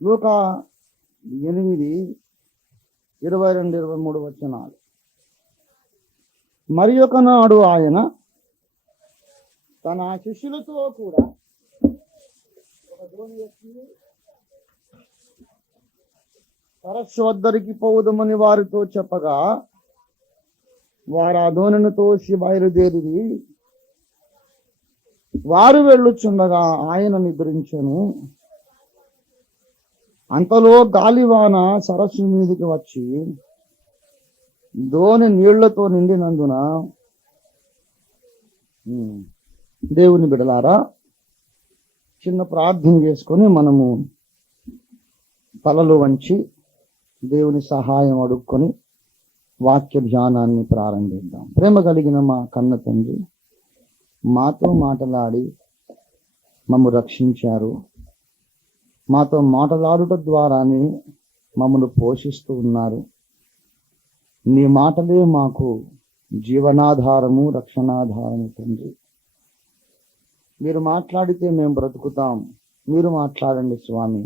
లూకా 8:22-23 వచనాలు. మరి ఒకనాడు ఆయన తన శిష్యులతో కూడా ఒక దోణి ఎక్కి సరస్సు వద్దరికి పోవుదమని వారితో చెప్పగా, వారు ఆ దోణిని తోసి బయలుదేరి వారు వెళ్ళుచుండగా ఆయన నిద్రించెను. అంతలో గాలివాన సరస్సు మీదకి వచ్చి దోణి నీళ్లతో నిండినందున, దేవుని బిడలారా, చిన్న ప్రార్థన చేసుకొని మనము తలలు వంచి దేవుని సహాయం అడుక్కొని వాక్య ధ్యానాన్ని ప్రారంభిద్దాం. ప్రేమ కలిగిన మా కన్న తండ్రి, మాతో మాటలాడి మమ్ము రక్షించారు. మాతో మాటలాడుట ద్వారానే మమ్మల్ని పోషిస్తూ ఉన్నారు. నీ మాటలే మాకు జీవనాధారము, రక్షణాధారము తండ్రి. మీరు మాట్లాడితే మేము బ్రతుకుతాం. మీరు మాట్లాడండి స్వామి.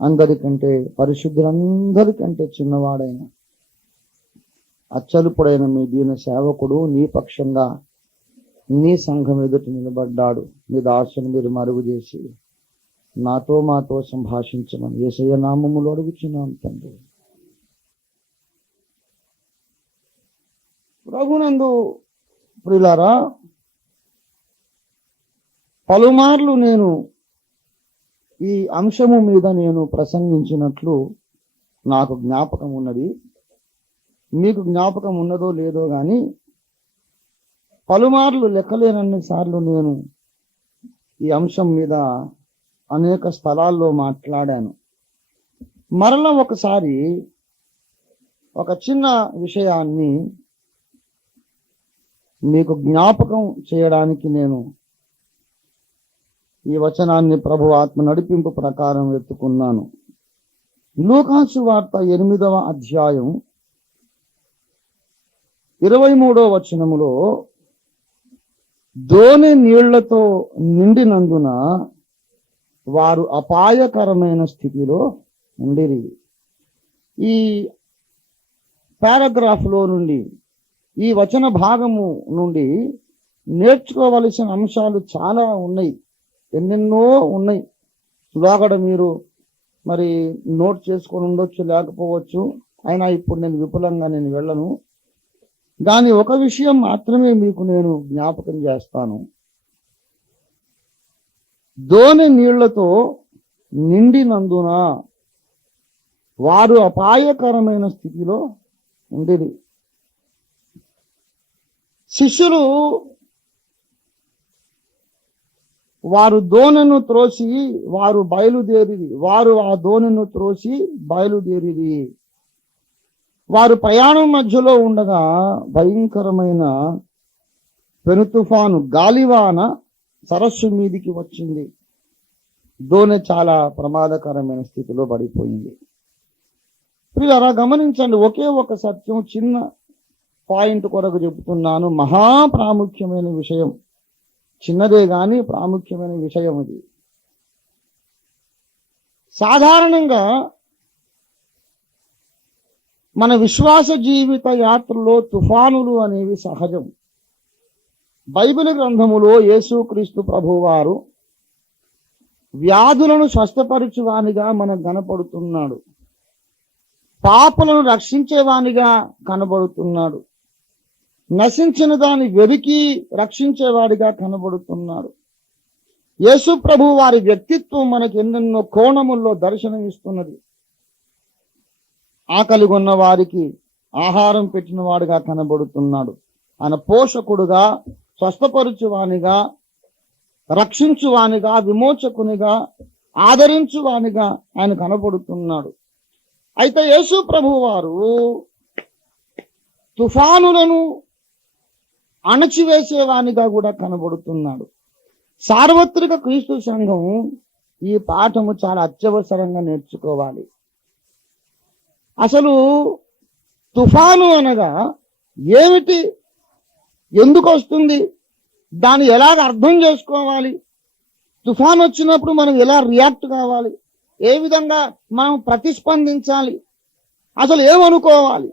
అందరికంటే పరిశుద్ధులందరికంటే చిన్నవాడైన అచ్చలుపుడైన మీ దీన సేవకుడు నీ పక్షంగా నీ సంఘం ఎదుట నిలబడ్డాడు. మీ దాసును మీరు మరుగు చేసి నాతో మాతో సంభాషించమని యేసయ్య నామములో అడుగుచున్నాం తండ్రి. ప్రభునందు ప్రియులారా, పలుమార్లు నేను ఈ అంశము మీద నేను ప్రసంగించినట్లు నాకు జ్ఞాపకం ఉన్నది. మీకు జ్ఞాపకం ఉన్నదో లేదో కానీ పలుమార్లు లెక్కలేనన్ని సార్లు నేను ఈ అంశం మీద అనేక స్థలాల్లో మాట్లాడాను. మరలా ఒకసారి ఒక చిన్న విషయాన్ని మీకు జ్ఞాపకం చేయడానికి నేను ఈ వచనాన్ని ప్రభు ఆత్మ నడిపింపు ప్రకారం ఎత్తుకున్నాను. లూకాసు వార్త 8వ అధ్యాయం 23వ వచనములో, దోణి నీళ్లతో నిండినందున వారు అపాయకరమైన స్థితిలో ఉండిరి. ఈ పారాగ్రాఫ్ లో నుండి, ఈ వచన భాగము నుండి నేర్చుకోవలసిన అంశాలు చాలా ఉన్నాయి, ఎన్నెన్నో ఉన్నాయి. సుధాగడ మీరు మరి నోట్ చేసుకొని ఉండొచ్చు, లేకపోవచ్చు. అయినా ఇప్పుడు నేను విపులంగా వెళ్ళను. కానీ ఒక విషయం మాత్రమే మీకు నేను జ్ఞాపకం చేస్తాను. దోణి నీళ్లతో నిండినందున వారు అపాయకరమైన స్థితిలో ఉండేది. శిష్యులు వారు దోణిను త్రోసి వారు బయలుదేరిది. వారు ఆ దోణిను త్రోసి బయలుదేరిది. వారు ప్రయాణం మధ్యలో ఉండగా భయంకరమైన పెను తుఫాను, గాలివాన సరస్సు మీదికి వచ్చింది. దోణి చాలా ప్రమాదకరమైన స్థితిలో పడిపోయింది. ప్రియులారా, గమనించండి, ఒకే ఒక సత్యం, చిన్న పాయింట్ కొరకు చెబుతున్నాను. మహా ప్రాముఖ్యమైన విషయం. చిన్నదే గాని ప్రాముఖ్యమైన విషయం ఇది. సాధారణంగా మన విశ్వాస జీవిత యాత్రలో తుఫానులు అనేవి సహజం. బైబిల్ గ్రంథములో యేసుక్రీస్తు ప్రభువారు వ్యాధులను స్వస్థపరచువానిగా మనకు కనపడుతున్నాడు. పాపులను రక్షించేవానిగా కనబడుతున్నాడు. నశించిన దాన్ని వెతికి రక్షించేవాడిగా కనబడుతున్నాడు. యేసు ప్రభు వారి వ్యక్తిత్వం మనకి ఎన్నెన్నో కోణముల్లో దర్శనమిస్తున్నది. ఆకలి కొన్న వారికి ఆహారం పెట్టిన వాడిగా కనబడుతున్నాడు. ఆయన పోషకుడుగా, స్వస్థపరచువానిగా, రక్షించువానిగా, విమోచకునిగా, ఆదరించువానిగా ఆయన కనబడుతున్నాడు. అయితే యేసు ప్రభు వారు తుఫానులను అణచివేసేవానిగా కూడా కనబడుతున్నాడు. సార్వత్రిక క్రీస్తు సంఘం ఈ పాఠము చాలా అత్యవసరంగా నేర్చుకోవాలి. అసలు తుఫాను అనగా ఏమిటి, ఎందుకు వస్తుంది, దాన్ని ఎలాగ అర్థం చేసుకోవాలి, తుఫాన్ వచ్చినప్పుడు మనం ఎలా రియాక్ట్ కావాలి, ఏ విధంగా మనం ప్రతిస్పందించాలి, అసలు ఏమనుకోవాలి,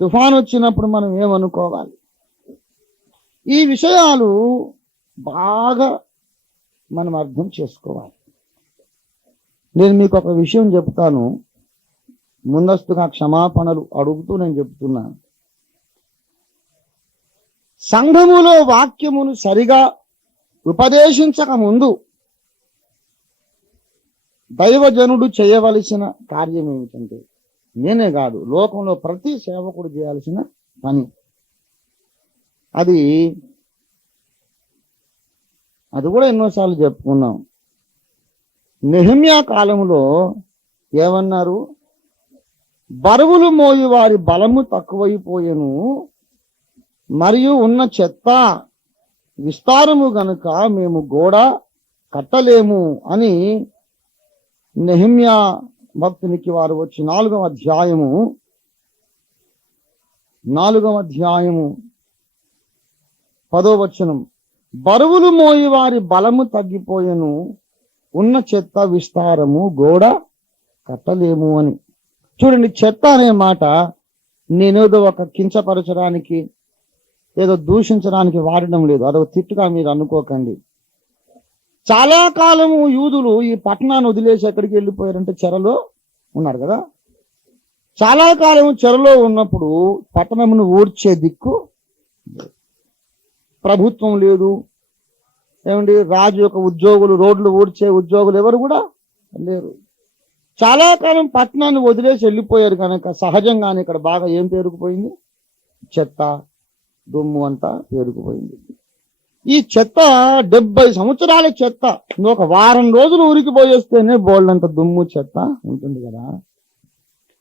తుఫాన్ వచ్చినప్పుడు మనం ఏమనుకోవాలి, ఈ విషయాలు బాగా మనం అర్థం చేసుకోవాలి. నేను మీకు ఒక విషయం చెప్తాను, ముందస్తుగా క్షమాపణలు అడుగుతూ నేను చెప్తున్నాను. సంఘములో వాక్యమును సరిగా ఉపదేశించక ముందు దైవజనుడు చేయవలసిన కార్యం ఏమిటంటే, నేనే కాదు లోకంలో ప్రతి సేవకుడు చేయాల్సిన పని, అది కూడా ఎన్నోసార్లు చెప్పుకున్నాం. నెహెమ్యా కాలంలో ఏమన్నారు? బరువులు మోయి వారి బలము తక్కువైపోయెను, మరియు ఉన్న చెత్త విస్తారము గనుక మేము గోడ కట్టలేము అని నెహెమ్యా భక్తునికి వారు వచ్చి 4వ అధ్యాయము 10వ వచనం, బరువులు మోయి వారి బలము తగ్గిపోయెను, ఉన్న చెత్త విస్తారము గోడ కట్టలేము అని. చూడండి, చెత్త అనే మాట నేనేదో ఒక కించపరచడానికి ఏదో దూషించడానికి వాడడం లేదు, అదొక తిట్టుగా మీరు అనుకోకండి. చాలా కాలము యూదులు ఈ పట్టణాన్ని వదిలేసి ఎక్కడికి వెళ్ళిపోయారంటే చెరలో ఉన్నారు కదా. చాలా కాలం చెరలో ఉన్నప్పుడు పట్టణమును ఊడ్చే దిక్కు ప్రభుత్వం లేదు, ఏమండి రాజు యొక్క ఉద్యోగులు, రోడ్లు ఊడ్చే ఉద్యోగులు ఎవరు కూడా లేరు. చాలా కాలం పట్టణాన్ని వదిలేసి వెళ్ళిపోయారు కనుక సహజంగానే ఇక్కడ బాగా ఏం పేరుకుపోయింది? చెత్త, దుమ్ము అంతా పేరుకుపోయింది. ఈ చెత్త 70 సంవత్సరాల చెత్త ఒక వారం రోజులు ఊరికి పోయేస్తేనే బోల్డంత దుమ్ము చెత్త ఉంటుంది కదా.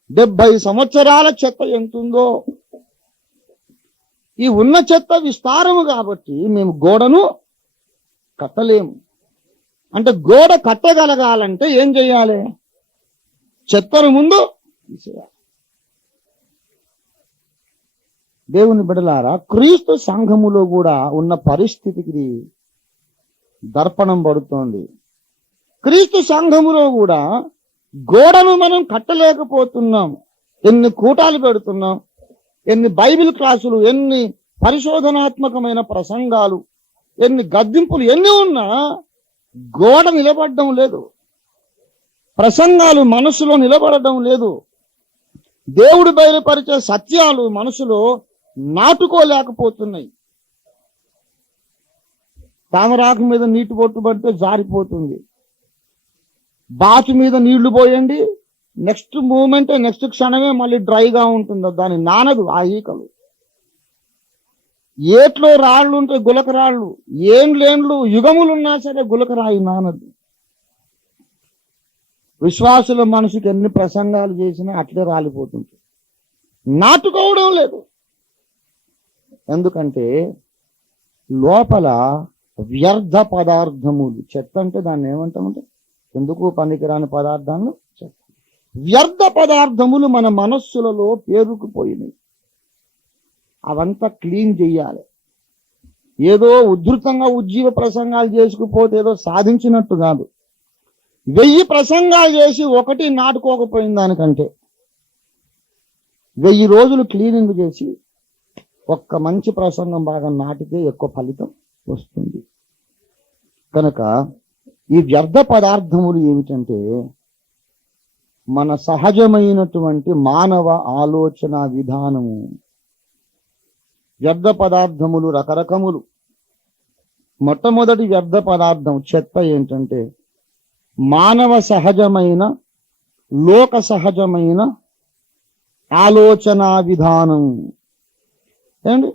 70 సంవత్సరాల చెత్త ఎంతుందో. ఈ ఉన్న చెత్త విస్తారము కాబట్టి మేము గోడను కట్టలేము. అంటే గోడ కట్టగలగాలంటే ఏం చేయాలి? చెత్తను ముందు తీసేయాలి. దేవుని బిడ్డలారా, క్రీస్తు సంఘములో కూడా ఉన్న పరిస్థితికి దర్పణం పడుతోంది. క్రీస్తు సంఘములో కూడా గోడను మనం కట్టలేకపోతున్నాం. ఎన్ని కూటాలు పెడుతున్నాం, ఎన్ని బైబిల్ క్లాసులు, ఎన్ని పరిశోధనాత్మకమైన ప్రసంగాలు, ఎన్ని గద్దింపులు ఎన్ని ఉన్నా గోడ నిలబడడం లేదు. ప్రసంగాలు మనసులో నిలబడడం లేదు. దేవుడు బయలుపరిచే సత్యాలు మనసులో నాటుకోలేకపోతున్నాయి. తామరాకు మీద నీటి బొట్టు పడితే జారిపోతుంది. బాతు మీద నీళ్లు పోయండి, నెక్స్ట్ మూమెంటే, నెక్స్ట్ క్షణమే మళ్ళీ డ్రైగా ఉంటుంది, దాని నానదు ఆ ఈకలు. ఏట్లో రాళ్ళు ఉంటే గులక రాళ్ళు, ఏండ్లేండ్లు యుగములున్నా సరే గులకరాయి నానదు. విశ్వాసుల మనసుకి ఎన్ని ప్రసంగాలు చేసినా అట్లే రాలిపోతుంది, నాటుకోవడం లేదు. ఎందుకంటే లోపల వ్యర్థ పదార్థములు, చెత్త అంటే దాన్ని ఏమంటామంటే ఎందుకు పనికిరాని పదార్థాలను చెత్త. వ్యర్థ పదార్థములు మన మనస్సులలో పేరుకుపోయినాయి. అవంతా క్లీన్ చెయ్యాలి. ఏదో ఉద్ధృతంగా ఉజ్జీవ ప్రసంగాలు చేసుకుపోతే ఏదో సాధించినట్టు కాదు. 1000 ప్రసంగాలు చేసి ఒకటి నాటుకోకపోయిన దానికంటే 1000 రోజులు క్లీనింగ్ చేసి ఒక్క మంచి ప్రసంగం బాగా నాటితే ఎక్కువ ఫలితం వస్తుంది. కనుక ఈ వ్యర్థ పదార్థములు ఏమిటంటే మన సహజమైనటువంటి మానవ ఆలోచన విధానము. వ్యర్థ పదార్థములు రకరకములు. మొట్టమొదటి వ్యర్థ పదార్థం చెత్త ఏంటంటే మానవ సహజమైన, లోక సహజమైన ఆలోచన విధానం. ఏంటి?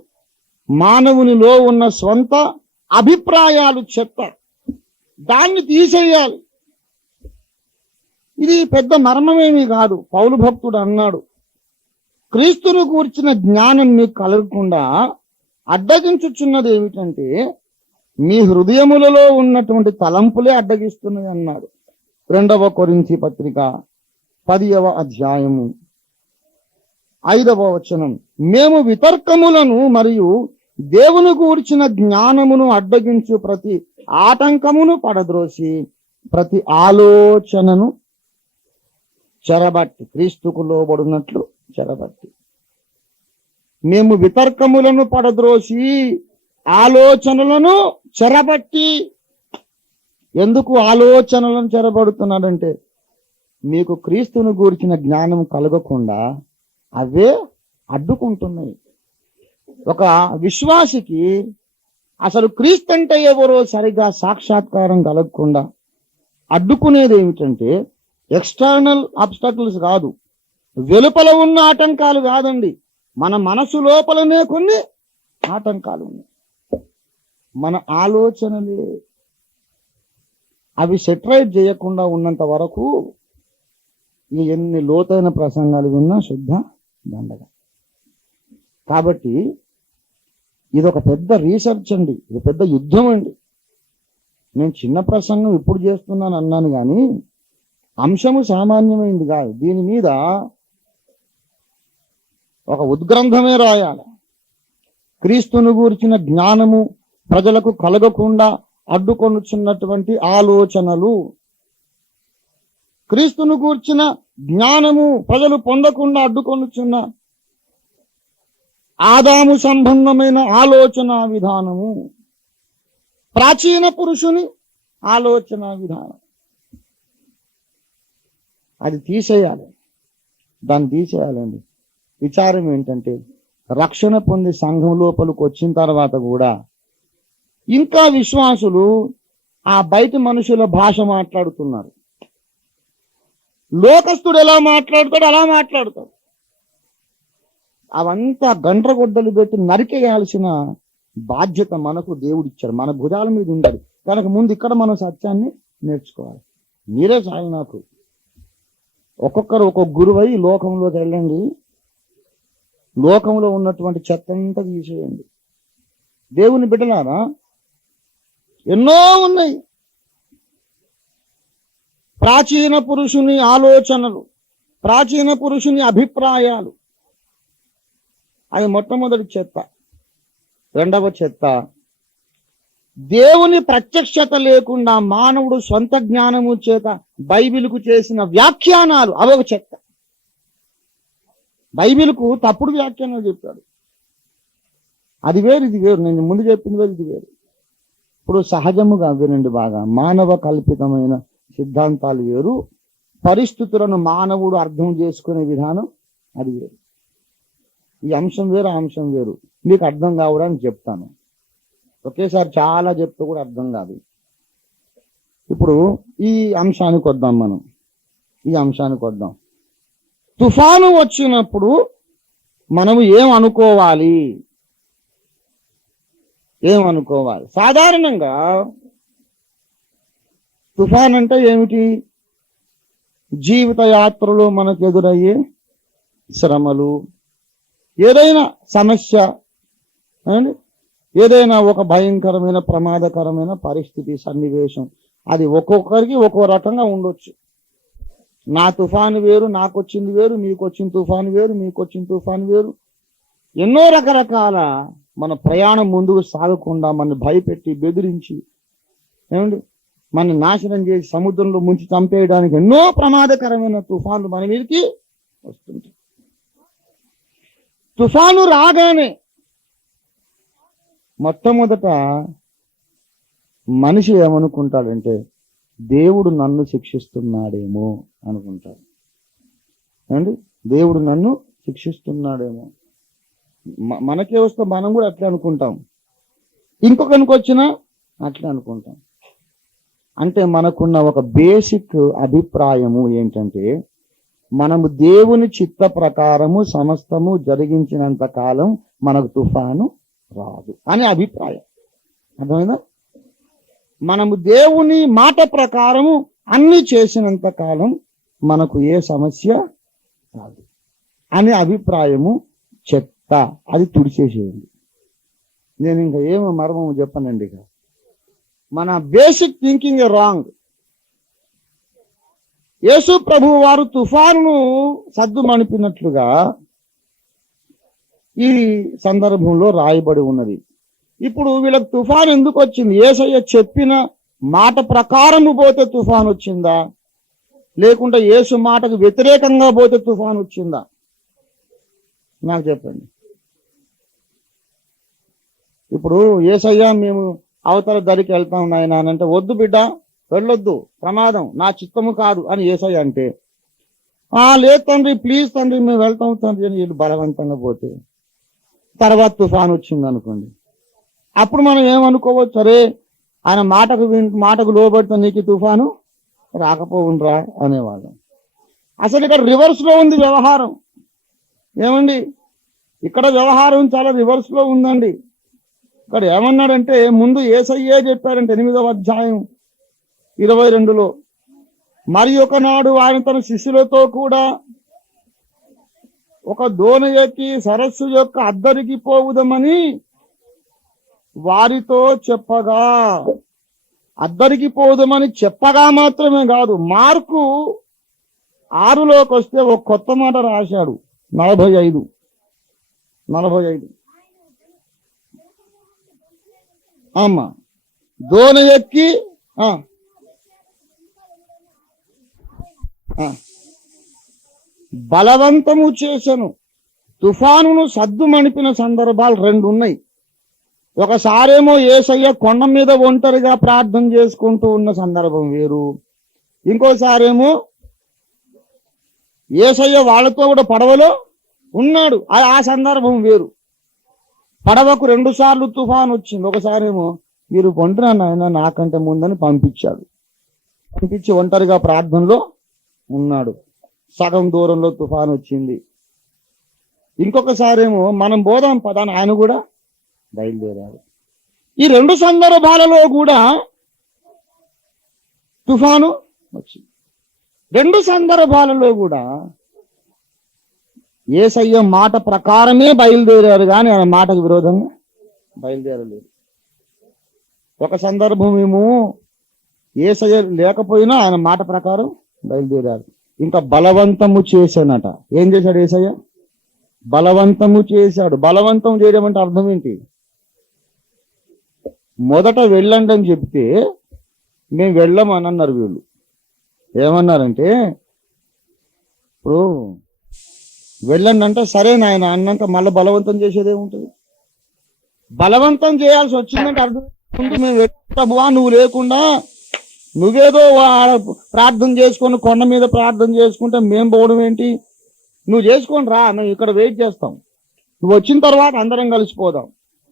మానవునిలో ఉన్న స్వంత అభిప్రాయాలు చెత్త, దాన్ని తీసేయాలి. ఇది పెద్ద మర్మమేమీ కాదు. పౌలు భక్తుడు అన్నాడు, క్రీస్తును గూర్చిన జ్ఞానం మీకు కలగకుండా అడ్డగించుచున్నది ఏమిటంటే మీ హృదయములలో ఉన్నటువంటి తలంపులే అడ్డగిస్తున్నాయి అన్నాడు. 2వ కొరింథీ పత్రిక 10వ అధ్యాయము 5వ వచనం. మేము వితర్కములను మరియు దేవుని గూర్చిన జ్ఞానమును అడ్డగించు ప్రతి ఆటంకమును పడద్రోసి ప్రతి ఆలోచనను చెరబట్టి, క్రీస్తుకు లోబడినట్లు చెరబట్టి. మేము వితర్కములను పడద్రోసి ఆలోచనలను చెరబట్టి. ఎందుకు ఆలోచనలను చెరబడుతున్నాడంటే మీకు క్రీస్తును గూర్చిన జ్ఞానం కలగకుండా అవే అడ్డుకుంటున్నాయి. ఒక విశ్వాసికి అసలు క్రీస్తు అంటే ఎవరో సరిగా సాక్షాత్కారం కలగకుండా అడ్డుకునేది ఏమిటంటే ఎక్స్టర్నల్ ఆబ్స్టకల్స్ కాదు, వెలుపల ఉన్న ఆటంకాలు కాదండి, మన మనసు లోపలనే కొన్ని ఆటంకాలు ఉన్నాయి. మన ఆలోచనలే. అవి సెటరైట్ చేయకుండా ఉన్నంత వరకు ఎన్ని లోతైన ప్రసంగాలు విన్నా శుద్ధ దండగ. కాబట్టి ఇది ఒక పెద్ద రీసెర్చ్ అండి, ఇది పెద్ద యుద్ధం అండి. నేను చిన్న ప్రసంగం ఇప్పుడు చేస్తున్నాను అన్నాను కానీ అంశము సామాన్యమైంది కాదు. దీని మీద ఒక ఉద్గ్రంథమే రాయాలి. క్రీస్తును గూర్చిన జ్ఞానము ప్రజలకు కలగకుండా అడ్డుకొనుచున్నటువంటి ఆలోచనలు, క్రీస్తును గూర్చిన జ్ఞానము ప్రజలు పొందకుండా అడ్డుకొనుచున్న ఆదాము సంబంధమైన ఆలోచన విధానము, ప్రాచీన పురుషుని ఆలోచన విధానం, అది తీసేయాలి. దాన్ని తీసేయాలండి. విచారం ఏంటంటే రక్షణ పొంది సంఘం లోపలికి వచ్చిన తర్వాత కూడా ఇంకా విశ్వాసులు ఆ బయట మనుషుల భాష మాట్లాడుతున్నారు. లోకస్తుడు ఎలా మాట్లాడతాడు అలా మాట్లాడతాడు. అవంతా గండ్రగొడ్డలు పెట్టి నరికేయాల్సిన బాధ్యత మనకు దేవుడిచ్చాడు, మన భుజాల మీద ఉండాలి. కనుక ముందు ఇక్కడ మనం సత్యాన్ని నేర్చుకోవాలి. మీరే చాలు నాకు. ఒక్కొక్కరు ఒక్కొక్క గురువై లోకంలోకి వెళ్ళండి, లోకంలో ఉన్నటువంటి చెత్తంతా తీసేయండి. దేవుని బిడ్డలారా, ఎన్నో ఉన్నాయి ప్రాచీన పురుషుని ఆలోచనలు, ప్రాచీన పురుషుని అభిప్రాయాలు. అది మొట్టమొదటి చెత్త. రెండవ చెత్త, దేవుని ప్రత్యక్షత లేకుండా మానవుడు సొంత జ్ఞానము చేత బైబిల్కు చేసిన వ్యాఖ్యానాలు, అవొక చెత్త. బైబిల్కు తప్పుడు వ్యాఖ్యానాలు చెప్పాడు, అది వేరు ఇది వేరు. నేను ముందు చెప్పింది వేరు ఇది వేరు. ఇప్పుడు సహజముగా వినండి బాగా, మానవ కల్పితమైన సిద్ధాంతాలు వేరు, పరిస్థితులను మానవుడు అర్థం చేసుకునే విధానం అది వేరు. ఈ అంశం వేరు, ఆ అంశం వేరు. మీకు అర్థం కావడానికి చెప్తాను. ఒకేసారి చాలా చెప్తే కూడా అర్థం కాదు. ఇప్పుడు ఈ అంశానికి వద్దాం. మనం ఈ అంశానికి వద్దాం. తుఫాను వచ్చినప్పుడు మనము ఏమనుకోవాలి? ఏమనుకోవాలి? సాధారణంగా తుఫాన్ అంటే ఏమిటి? జీవిత యాత్రలో మనకు ఎదురయ్యే శ్రమలు, ఏదైనా సమస్య, ఏదైనా ఒక భయంకరమైన ప్రమాదకరమైన పరిస్థితి, సన్నివేశం, అది ఒక్కొక్కరికి ఒక్కో రకంగా ఉండొచ్చు. నా తుఫాను వేరు, నాకు వచ్చింది వేరు, మీకు వచ్చిన తుఫాను వేరు, మీకు వచ్చిన తుఫాను వేరు. ఎన్నో రకరకాల మన ప్రయాణం ముందుకు సాగకుండా మన భయపెట్టి బెదిరించి మన నాశనం చేసి సముద్రంలో ముంచి చంపేయడానికి ఎన్నో ప్రమాదకరమైన తుఫాన్లు మన మీదకి వస్తుంటాయి. తుఫాను రాగానే మొట్టమొదట మనిషి ఏమనుకుంటాడంటే దేవుడు నన్ను శిక్షిస్తున్నాడేమో అనుకుంటాడు. అండి, దేవుడు నన్ను శిక్షిస్తున్నాడేమో. మనకే వస్తే మనం కూడా అట్లే అనుకుంటాం, ఇంకొకరికి వచ్చినా అట్లే అనుకుంటాం. అంటే మనకున్న ఒక బేసిక్ అభిప్రాయము ఏంటంటే మనము దేవుని చిత్త ప్రకారము సమస్తము జరిగించినంత కాలం మనకు తుఫాను రాదు అనే అభిప్రాయం. అర్థమైందా? మనము దేవుని మాట ప్రకారము అన్ని చేసినంత కాలం మనకు ఏ సమస్య రాదు అనే అభిప్రాయము చెత్త. అది తుడిచేసేయండి. నేను ఇంకా ఏమో మర్మము చెప్పనండి. ఇక మన బేసిక్ థింకింగ్ రాంగ్. యేసు ప్రభు వారు తుఫానును సద్దుమణిపినట్లుగా ఈ సందర్భంలో రాయబడి ఉన్నది. ఇప్పుడు వీళ్ళకి తుఫాన్ ఎందుకు వచ్చింది? యేసయ్య చెప్పిన మాట ప్రకారము పోతే తుఫాన్ వచ్చిందా, లేకుంటే యేసు మాటకు వ్యతిరేకంగా పోతే తుఫాన్ వచ్చిందా? నాకు చెప్పండి. ఇప్పుడు యేసయ్య మేము అవతల దరికి వెళ్తాం నాయన అని అంటే, వద్దు బిడ్డ వెళ్ళొద్దు, ప్రమాదం, నా చిత్తము కాదు అని యేసయ్య అంటే, లేదు తండ్రి ప్లీజ్ తండ్రి మేము వెళ్తాం తండ్రి అని వీళ్ళు బలవంతంగా పోతే తర్వాత తుఫాన్ వచ్చింది అనుకోండి, అప్పుడు మనం ఏమనుకోవచ్చు? సరే ఆయన మాటకు లోబడితే నీకు తుఫాను రాకపోవునరా అనేవాళ్ళం. అసలు ఇక్కడ రివర్స్ లో ఉంది వ్యవహారం. ఏమండి, ఇక్కడ వ్యవహారం చాలా రివర్స్ లో ఉందండి. ఇక్కడ ఏమన్నాడంటే, ముందు యేసయ్యే చెప్పారంటే 8వ అధ్యాయం 22లో, మరి ఒకనాడు ఆయన తన శిష్యులతో కూడా ఒక దోణ ఎక్కి సరస్సు యొక్క అద్దరికి పోవుదమని వారితో చెప్పగా, అద్దరికి పోవుదమని చెప్పగా మాత్రమే కాదు, మార్కు 6లోకి వస్తే ఒక కొత్త మాట రాశాడు. 45 అమ్మా దోణ ఎక్కి బలవంతము చేసెను. తుఫానును సద్దు మణిపిన సందర్భాలు 2 ఉన్నాయి. ఒకసారేమో యేసయ్య కొండ మీద ఒంటరిగా ప్రార్థన చేసుకుంటూ ఉన్న సందర్భం వేరు, ఇంకోసారేమో యేసయ్య వాళ్ళతో కూడా పడవలో ఉన్నాడు, ఆ సందర్భం వేరు. పడవకు 2 సార్లు తుఫాన్ వచ్చింది. ఒకసారేమో మీరు ఒంటరి నాయన నాకంటే ముందని పంపించి ఒంటరిగా ప్రార్థనలో ఉన్నాడు, సగం దూరంలో తుఫాన్ వచ్చింది. ఇంకొకసారేమో మనం పోదాం పదాన్ని ఆయన కూడా బయలుదేరారు. ఈ 2 సందర్భాలలో కూడా తుఫాను వచ్చింది. 2 సందర్భాలలో కూడా యేసయ్య మాట ప్రకారమే బయలుదేరారు, కానీ ఆయన మాటకు విరోధంగా బయలుదేరలేదు. ఒక సందర్భం ఏమో యేసయ్య లేకపోయినా ఆయన మాట ప్రకారం బయలుదేరారు. ఇంకా బలవంతము చేశానట. ఏం చేశాడు యేసయ్య? బలవంతము చేశాడు. బలవంతం చేయడం అంటే అర్థం ఏంటి? మొదట వెళ్ళండి అని చెప్తే మేము వెళ్ళమని అన్నారు. వీళ్ళు ఏమన్నారంటే, ఇప్పుడు వెళ్ళండి అంటే సరే నాయన అన్నాక మళ్ళీ బలవంతం చేసేదే ఉంటుంది. బలవంతం చేయాల్సి వచ్చిందంటే అర్థం ముందు మేము వెళ్ళబువా, నువ్వు లేకుండా నువ్వేదో ప్రార్థన చేసుకొని కొండ మీద ప్రార్థన చేసుకుంటే మేము పోవడం ఏంటి? నువ్వు చేసుకొని రా, మేము ఇక్కడ వెయిట్ చేస్తాం, నువ్వు వచ్చిన తర్వాత అందరం కలిసిపోదాం,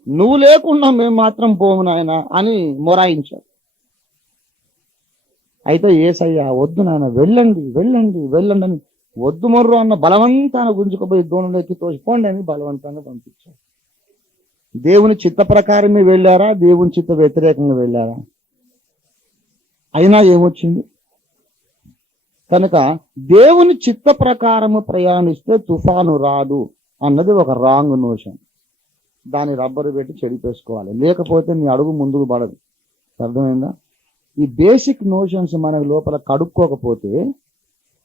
నువ్వు లేకుండా మేము మాత్రం పోము నాయన అని మొరాయించాడు. అయితే యేసయ్య వద్దు నాయన వెళ్ళండి వెళ్ళండి వెళ్ళండి అని వద్దు మొర్రు అన్న బలవంతాన్ని గుంజుకుపోయి దోణలోకి తోసిపోండి అని బలవంతాన్ని పంపించాడు. దేవుని చిత్త ప్రకారమే వెళ్ళారా, దేవుని చిత్త వ్యతిరేకంగా వెళ్ళారా? అయినా ఏమొచ్చింది? కనుక దేవుని చిత్త ప్రకారము ప్రయాణిస్తే తుఫాను రాదు అన్నది ఒక రాంగ్ నోషన్. దాన్ని రబ్బరు పెట్టి చెడిపేసుకోవాలి, లేకపోతే నీ అడుగు ముందుకు పడదు. అర్థమైందా? ఈ బేసిక్ నోషన్స్ మన లోపల కడుక్కోకపోతే,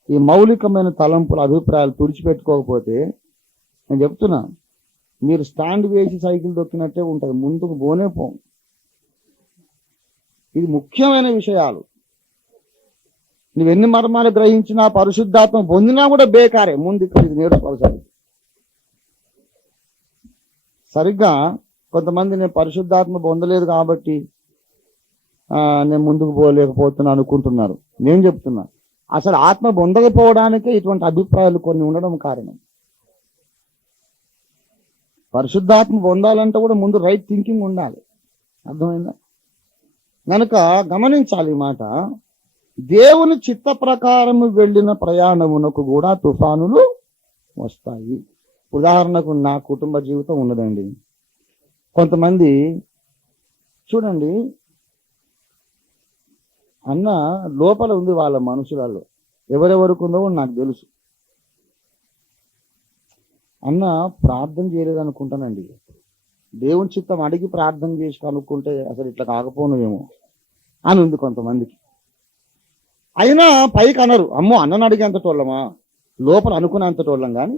ఈ మౌలికమైన తలంపుల అభిప్రాయాలు తుడిచిపెట్టుకోకపోతే, నేను చెప్తున్నా, మీరు స్టాండ్ వేసి సైకిల్ దొక్కినట్టే ఉంటుంది, ముందుకు పోనే పోం. ఇది ముఖ్యమైన విషయాలు. నువ్వెన్ని మర్మాలు గ్రహించినా, పరిశుద్ధాత్మ పొందినా కూడా బేకారే. ముందు ఇది నేర్చుకోవాలి. సరిగ్గా కొంతమంది నేను పరిశుద్ధాత్మ పొందలేదు కాబట్టి నేను ముందుకు పోలేకపోతున్నా అనుకుంటున్నారు. నేను చెప్తున్నా, అసలు ఆత్మ పొందకపోవడానికే ఇటువంటి అభిప్రాయాలు కొన్ని ఉండడం కారణం. పరిశుద్ధాత్మ పొందాలంటే కూడా ముందు రైట్ థింకింగ్ ఉండాలి. అర్థమైందా? కనుక గమనించాలి ఈ మాట. దేవుని చిత్త ప్రకారము వెళ్ళిన ప్రయాణమునకు కూడా తుఫానులు వస్తాయి. ఉదాహరణకు నా కుటుంబ జీవితం ఉన్నదండి. కొంతమంది చూడండి, అన్న లోపల ఉంది వాళ్ళ మనుషులలో, ఎవరెవరికి ఉందో నాకు తెలుసు. అన్న ప్రార్థన చేయలేదు అనుకుంటానండి, దేవుని చిత్తం అడిగి ప్రార్థన చేసి కనుక్కుంటే అసలు ఇట్లా కాకపోనువేమో అని ఉంది కొంతమందికి. అయినా పైకి అనరు, అమ్మో అన్నను అడిగేంత టోళ్ళమా, లోపల అనుకునేంత టోళ్ళం. కానీ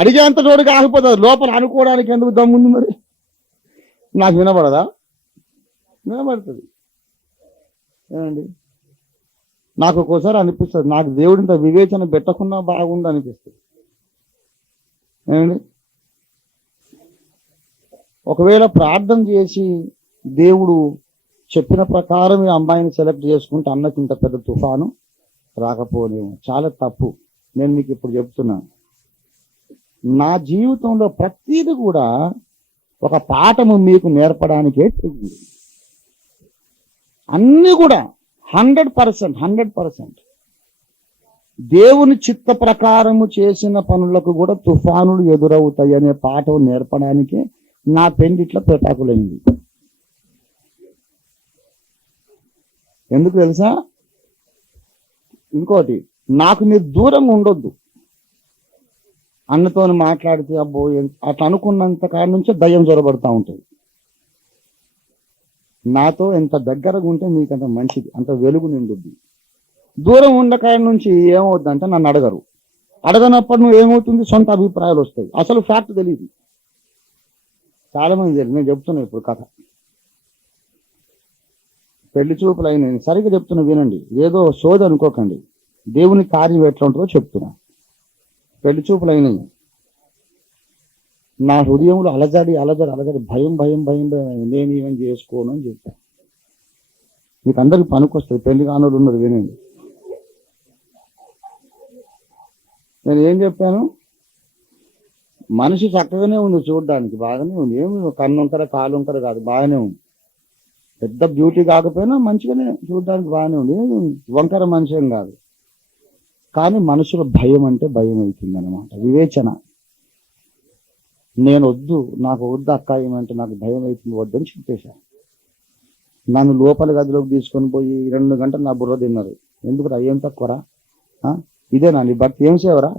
అడిగేంత చోటు కాకపోతుంది, లోపల అనుకోవడానికి ఎందుకు దమ్ముంది మరి? నాకు వినపడదా? వినపడుతుంది. ఏమండి, నాకు ఒక్కోసారి అనిపిస్తుంది, నాకు దేవుడింత వివేచన పెట్టకుండా బాగుండు అనిపిస్తుంది. ఏమండి, ఒకవేళ ప్రార్థన చేసి దేవుడు చెప్పిన ప్రకారం ఈ అమ్మాయిని సెలెక్ట్ చేసుకుంటే అన్నకి ఇంత పెద్ద తుఫాను రాకపోలేము. చాలా తప్పు. నేను మీకు ఇప్పుడు చెప్తున్నాను, నా జీవితంలో ప్రతిదీ కూడా ఒక పాఠము మీకు నేర్పడానికే జరిగింది. అన్ని కూడా 100% దేవుని చిత్త ప్రకారము చేసిన పనులకు కూడా తుఫానులు ఎదురవుతాయి అనే పాఠం నేర్పడానికే నా పెండిట్ల పెటాకులైంది. ఎందుకు తెలుసా? ఇంకోటి, నాకు మీరు దూరంగా ఉండొద్దు. అన్నతో మాట్లాడితే అబ్బో అట్లా అనుకున్నంత కాడి నుంచే దయ్యం జొరబడతా ఉంటుంది. నాతో ఎంత దగ్గరగా ఉంటే మీకు అంత మంచిది, అంత వెలుగు నిండుద్ది. దూరం ఉండ కాడి నుంచి ఏమవుద్దంటే నన్ను అడగరు. అడగనప్పుడు నువ్వు ఏమవుతుంది, సొంత అభిప్రాయాలు వస్తాయి. అసలు ఫ్యాక్ట్ తెలియదు. చాలా మంది తెలియదు. నేను చెప్తున్నా ఇప్పుడు కథ. పెళ్లి చూపులు అయినాయి, సరిగ్గా చెప్తున్నా వినండి, ఏదో సోది అనుకోకండి. దేవుని కార్యం ఎట్లా ఉంటుందో చెప్తున్నా. పెళ్లి చూపులు అయినాయి, నా హృదయంలో అలజడి భయం నేను ఏమని చేసుకోను అని చెప్పాను. మీకు అందరికి పనికొస్తుంది, పెళ్లి కానోళ్ళు ఉన్నారు వినండి. నేను ఏం చెప్పాను? మనిషి చక్కగానే ఉంది, చూడడానికి బాగానే ఉంది, ఏమి కన్ను ఉంకర కాలు ఉంకర కాదు, బాగానే ఉంది. పెద్ద బ్యూటీ కాకపోయినా మంచిగానే చూడడానికి బాగానే ఉంది, వంకర మనిషి ఏం కాదు. కానీ మనసులో భయం అంటే భయం అవుతుంది అనమాట, వివేచన. నేను వద్దు, నాకు వద్దు అక్క, ఏమంటే నాకు భయం అవుతుంది, వద్దని చెప్పేశాను. నన్ను లోపల గదిలోకి తీసుకొని పోయి 2 గంటలు నా బుర్ర తిన్నారు. ఎందుకు ఏం తక్కువరా, ఇదేనా నీ భక్తి, ఏం సేవరా,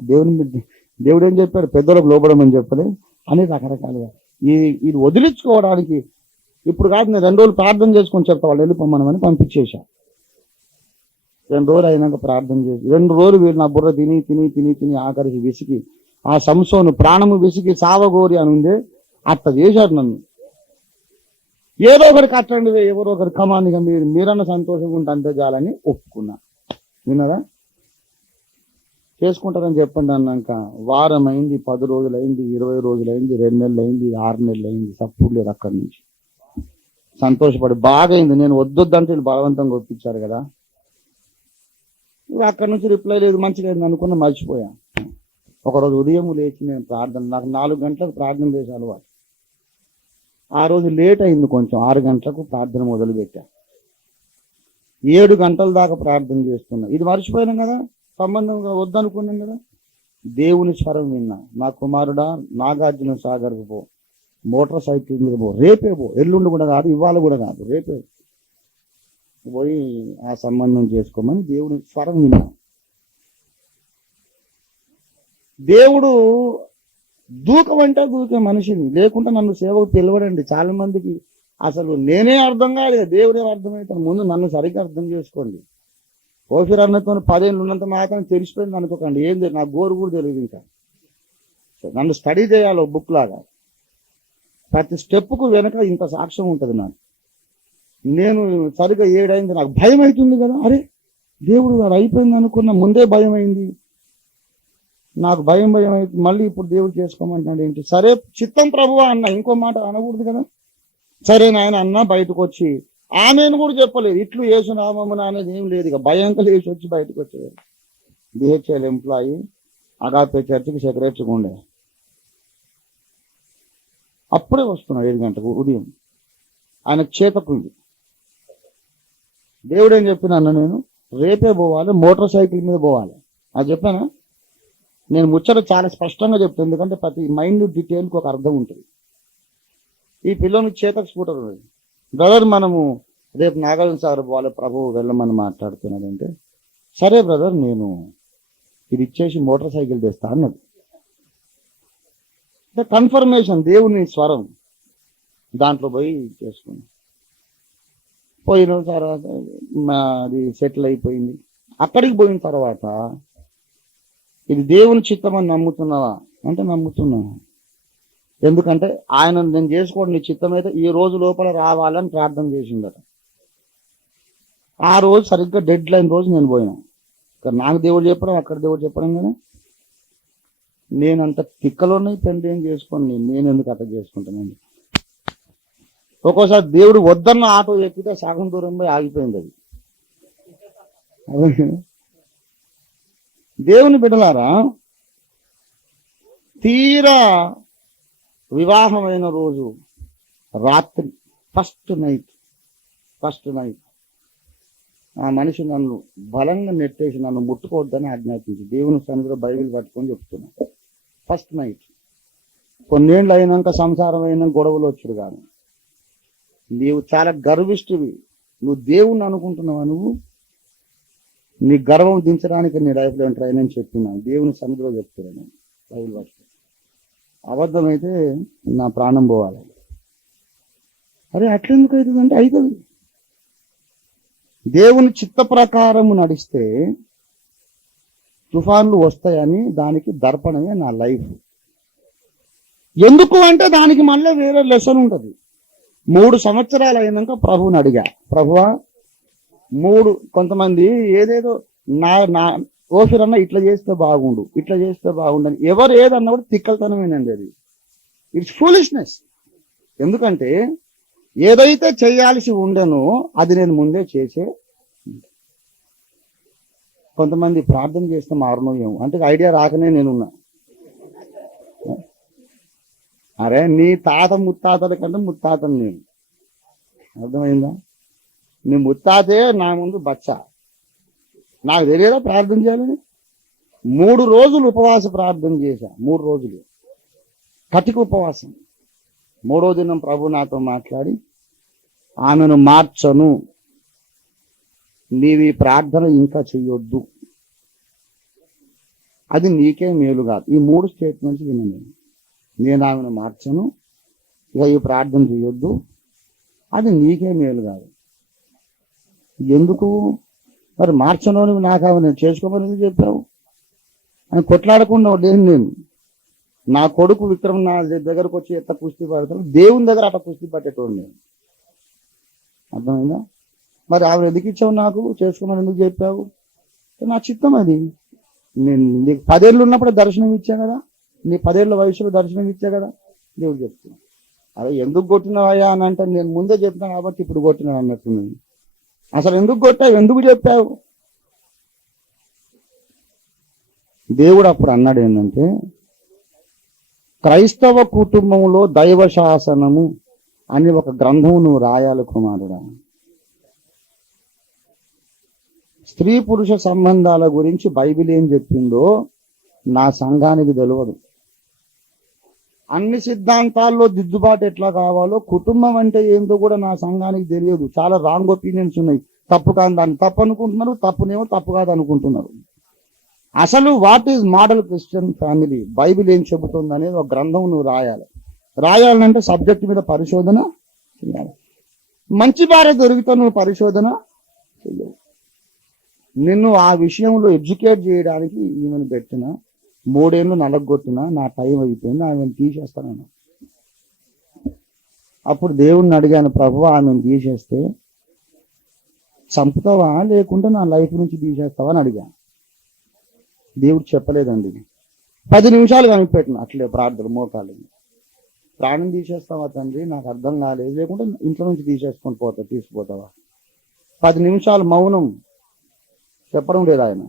దేవుడు ఏం చెప్పాడు, పెద్దలకు లోపడమని చెప్పలే అని రకరకాలుగా ఇది వదిలించుకోవడానికి. ఇప్పుడు కాదు, నేను 2 రోజులు ప్రార్థన చేసుకొని చెప్తా, వాళ్ళు వెళ్ళిపోమని పంపించేశా. 2 రోజులు అయినాక ప్రార్థన చేసి 2 రోజులు వీళ్ళు నా బుర్ర తిని ఆఖరికి విసిగి, ఆ సంసోను ప్రాణము విసిగి సావగోరి అని ఉందే అట్లా చేశాడు నన్ను. ఏదో ఒకటి కట్టండి, ఎవరో ఒకరు కమానిగా మీరన్న సంతోషంగా ఉంటే అంతే చాలని ఒప్పుకున్నా. విన్నారా? చేసుకుంటారని చెప్పండి అన్నాక వారం అయింది, 10 రోజులైంది, 20 రోజులైంది, 2 నెలలు అయింది, 6 నెలలు అయింది, తప్పుడు లేదు. అక్కడి నుంచి సంతోషపడి బాగా అయింది. నేను వద్దొద్దంటే వీళ్ళు బలవంతంగా ఒప్పించారు కదా. అక్కడి నుంచి రిప్లై లేదు, మంచిగా అయింది అనుకున్న, మర్చిపోయా. ఒకరోజు ఉదయం లేచి నేను ప్రార్థన, నాకు 4 గంటలకు ప్రార్థన చేసే అలవాటు. ఆ రోజు లేట్ అయింది కొంచెం, 6 గంటలకు ప్రార్థన మొదలు పెట్టా. 7 గంటల దాకా ప్రార్థన చేస్తున్నా. ఇది మర్చిపోయినాం కదా, సంబంధం వద్దనుకున్నాం కదా. దేవుని స్వరం విన్నా, నా కుమారుడా నాగార్జున సాగర్కు పో, మోటార్ సైకిల్ మీద పో, రేపే పో, ఎల్లుండి కూడా కాదు, ఇవాళ కూడా కాదు, రేపే పోయి ఆ సంబంధం చేసుకోమని దేవుని స్వరం విన్నా. దేవుడు దూకమంటే దూకే మనిషిని, లేకుంటే నన్ను సేవకు పిలవడండి. చాలా మందికి అసలు నేనే అర్థం కాలేదు, దేవుడే అర్థమవుతాను. ముందు నన్ను సరిగ్గా అర్థం చేసుకోండి. ఓఫీర్ అన్నతో 10 ఏళ్ళు ఉన్నంత నాకని తెలిసిపోయింది అనుకోకండి, ఏం తెలియదు, నాకు గోరు కూడా తెలియదు. ఇంకా నన్ను స్టడీ చేయాలి బుక్ లాగా. ప్రతి స్టెప్కు వెనక ఇంత సాక్ష్యం ఉంటుంది నాకు. నేను సరిగ్గా 7 అయింది, నాకు భయం అవుతుంది కదా. అరే దేవుడు అది అయిపోయింది అనుకున్న, ముందే భయం అయింది నాకు. భయం అవుతుంది, మళ్ళీ ఇప్పుడు దేవుడు చేసుకోమంటున్నాడు ఏంటి? సరే చిత్తం ప్రభువా అన్న, ఇంకో మాట అనకూడదు కదా. సరే నాయన అన్న, బయటకు వచ్చి ఆమెను కూడా చెప్పలేదు, ఇట్లు యేసునామమున అనేది ఏం లేదు. ఇక భయంకర వేసి వచ్చి బయటకు వచ్చేది. బిహెచ్ఎల్ ఎంప్లాయీ, అగాపే చర్చికి సెక్రటరీగా ఉండే. అప్పుడే వస్తున్నాడు 7 గంటలకు ఉదయం. ఆయన చేతకుంది. దేవుడు ఏం చెప్పినా, నేను రేపే పోవాలి, మోటార్ సైకిల్ మీద పోవాలి అది చెప్పానా. నేను ముచ్చట చాలా స్పష్టంగా చెప్తాను, ఎందుకంటే ప్రతి మైండ్ డీటెయిల్కి ఒక అర్థం ఉంటుంది. ఈ పిల్లలకి చేతకు స్కూటర్ ఉంది. బ్రదర్ మనము రేపు నాగార్జున సాగర్ పోవాలి, ప్రభు వెళ్ళమని మాట్లాడుతున్నాడంటే, సరే బ్రదర్ నేను ఇది ఇచ్చేసి మోటార్ సైకిల్ తెస్తా అన్నాడు. కన్ఫర్మేషన్, దేవుని స్వరం. దాంట్లో పోయి చేసుకున్నాం. పోయిన తర్వాత అది సెటిల్ అయిపోయింది. అక్కడికి పోయిన తర్వాత ఇది దేవుని చిత్తం అని నమ్ముతున్నావా? అంటే నమ్ముతున్నా. ఎందుకంటే ఆయన నేను చేసుకోవడం నీ చిత్తమైతే ఈ రోజు లోపల రావాలని ప్రార్థన చేసిందట. ఆ రోజు సరిగ్గా డెడ్ లైన్ రోజు నేను పోయినా. ఇక్కడ నాకు దేవుడు చెప్పడం, అక్కడ దేవుడు చెప్పడం. కానీ నేనంత తిక్కలోనే పెళ్లి ఏం చేసుకోండి, నేను ఎందుకు అట్లా చేసుకుంటానండి. ఒక్కోసారి దేవుడు వద్దన్న ఆటో ఎక్కితే సగం దూరం పోయి ఆగిపోయింది అది. దేవుని బిడ్డలారా, తీరా వివాహమైన రోజు రాత్రి ఫస్ట్ నైట్ ఆ మనిషి నన్ను బలంగా నెట్టేసి నన్ను ముట్టుకోవద్దని ఆజ్ఞాపించి దేవుని సన్నిధిలో బైబిల్ పట్టుకొని చెప్తున్నా. First night. కొన్నేళ్ళు అయినాక సంసారం అయినా గొడవలు వచ్చాడు. కానీ నీవు చాలా గర్విష్ఠువి. నువ్వు దేవుణ్ణి అనుకుంటున్నావా? నువ్వు నీ గర్వం దించడానికి నీ లైఫ్లో ఎంటర్ అని చెప్పినా దేవుని సన్నిధిలో చెప్తున్నాను. బైబిల్ పట్టుకొని అబద్ధమైతే నా ప్రాణం పోవాలి. అరే అట్లెందుకు అవుతుందంటే అవుతుంది. దేవుని చిత్త ప్రకారము నడిస్తే తుఫాన్లు వస్తాయని దానికి దర్పణమే నా లైఫ్. ఎందుకు అంటే దానికి మళ్ళీ వేరే లెసన్ ఉంటుంది. 3 సంవత్సరాలు అయినాక ప్రభువుని అడిగా, ప్రభువా కొంతమంది ఏదేదో నా ఓఫిరన్న ఇట్లా చేస్తే బాగుండు, ఇట్లా చేస్తే బాగుండని ఎవరు ఏదన్నా కూడా తిక్కలతనమేనండి. అది ఇట్స్ ఫూలిష్నెస్. ఎందుకంటే ఏదైతే చేయాల్సి ఉండనో అది నేను ముందే చేసే. కొంతమంది ప్రార్థన చేస్తే మారును ఏమో అంటే ఐడియా రాకనే నేనున్నా. అరే నీ తాత ముత్తాతల కంటే ముత్తాతను నేను. అర్థమైందా? నీ ముత్తాతే నా ముందు బచ్చ. నాకు తెలియదా ప్రార్థన చేయాలని? 3 రోజులు ఉపవాస ప్రార్థన చేశా. 3 రోజులు కటిక ఉపవాసం. 3వ దినం ప్రభు నాతో మాట్లాడి, ఆమెను మార్చను, నీవి ప్రార్థన ఇంకా చెయ్యొద్దు, అది నీకే మేలు కాదు. ఈ 3 స్టేట్మెంట్స్ వినండి. నేను ఆమెను మార్చను, ఇక ఈ ప్రార్థన చెయ్యొద్దు, అది నీకే మేలు కాదు. ఎందుకు మరి మార్చను నాకు ఆమె నేను చేసుకోమని ఎందుకు చెప్పావు అని కొట్లాడకుండా లేను నేను. నా కొడుకు విక్రమ్ నా దగ్గరకు వచ్చి ఎట్లా కుస్తీ పడతాను, దేవుని దగ్గర అట్లా కుస్తీ పట్టేటోడు నేను. అర్థమైందా? మరి ఆవిడ ఎందుకు ఇచ్చావు, నాకు చేసుకోమని ఎందుకు చెప్పావు? నా చిత్తం అది. నేను నీకు 10 ఏళ్ళు ఉన్నప్పుడు దర్శనం ఇచ్చా కదా, నీ 10 ఏళ్ళ వయసులో దర్శనం ఇచ్చా కదా. దేవుడు చెప్తున్నా, అదే ఎందుకు కొట్టినావయ్యా అని అంటే నేను ముందే చెప్పినా కాబట్టి ఇప్పుడు కొట్టినావు అన్నట్టు. నేను అసలు ఎందుకు కొట్టావు, ఎందుకు చెప్పావు? దేవుడు అప్పుడు అన్నాడు ఏంటంటే, క్రైస్తవ కుటుంబంలో దైవ శాసనము అని ఒక గ్రంథం నువ్వు రాయాలి కుమారుడా. స్త్రీ పురుష సంబంధాల గురించి బైబిల్ ఏం చెప్పిందో నా సంఘానికి తెలియదు. అన్ని సిద్ధాంతాల్లో దిద్దుబాటు ఎట్లా కావాలో కుటుంబం అంటే ఏందో కూడా నా సంఘానికి తెలియదు. చాలా రాంగ్ ఒపీనియన్స్ ఉన్నాయి. తప్పు కాదు దాన్ని తప్పు అనుకుంటున్నారు, తప్పునేమో తప్పు కాదు అనుకుంటున్నారు. అసలు what is model Christian family, Bible ఏం చెబుతుంది అనేది ఒక గ్రంథం నువ్వు రాయాలంటే సబ్జెక్ట్ మీద పరిశోధన చేయాలి. మంచి భార్య దొరికితే నువ్వు పరిశోధన చెయ్యవు. నిన్ను ఆ విషయంలో ఎడ్యుకేట్ చేయడానికి ఈమెను పెట్టిన 3 ఏళ్ళు నలగొట్టినా నా టైం అయిపోయింది, ఆమెను తీసేస్తాను. అప్పుడు దేవుణ్ణి అడిగాను, ప్రభు ఆమెను తీసేస్తే చంపుతావా లేకుంటే నా లైఫ్ నుంచి తీసేస్తావా అని అడిగాను. దేవుడు చెప్పలేదండి. 10 నిమిషాలు కనిపెట్టిన అట్లే ప్రార్థన మోకాలు. ప్రాణం తీసేస్తావా తండ్రి, నాకు అర్థం కాలేదు, లేకుంటే ఇంట్లో నుంచి తీసుకుపోతావా? 10 నిమిషాలు మౌనం, చెప్పడం లేదు ఆయన.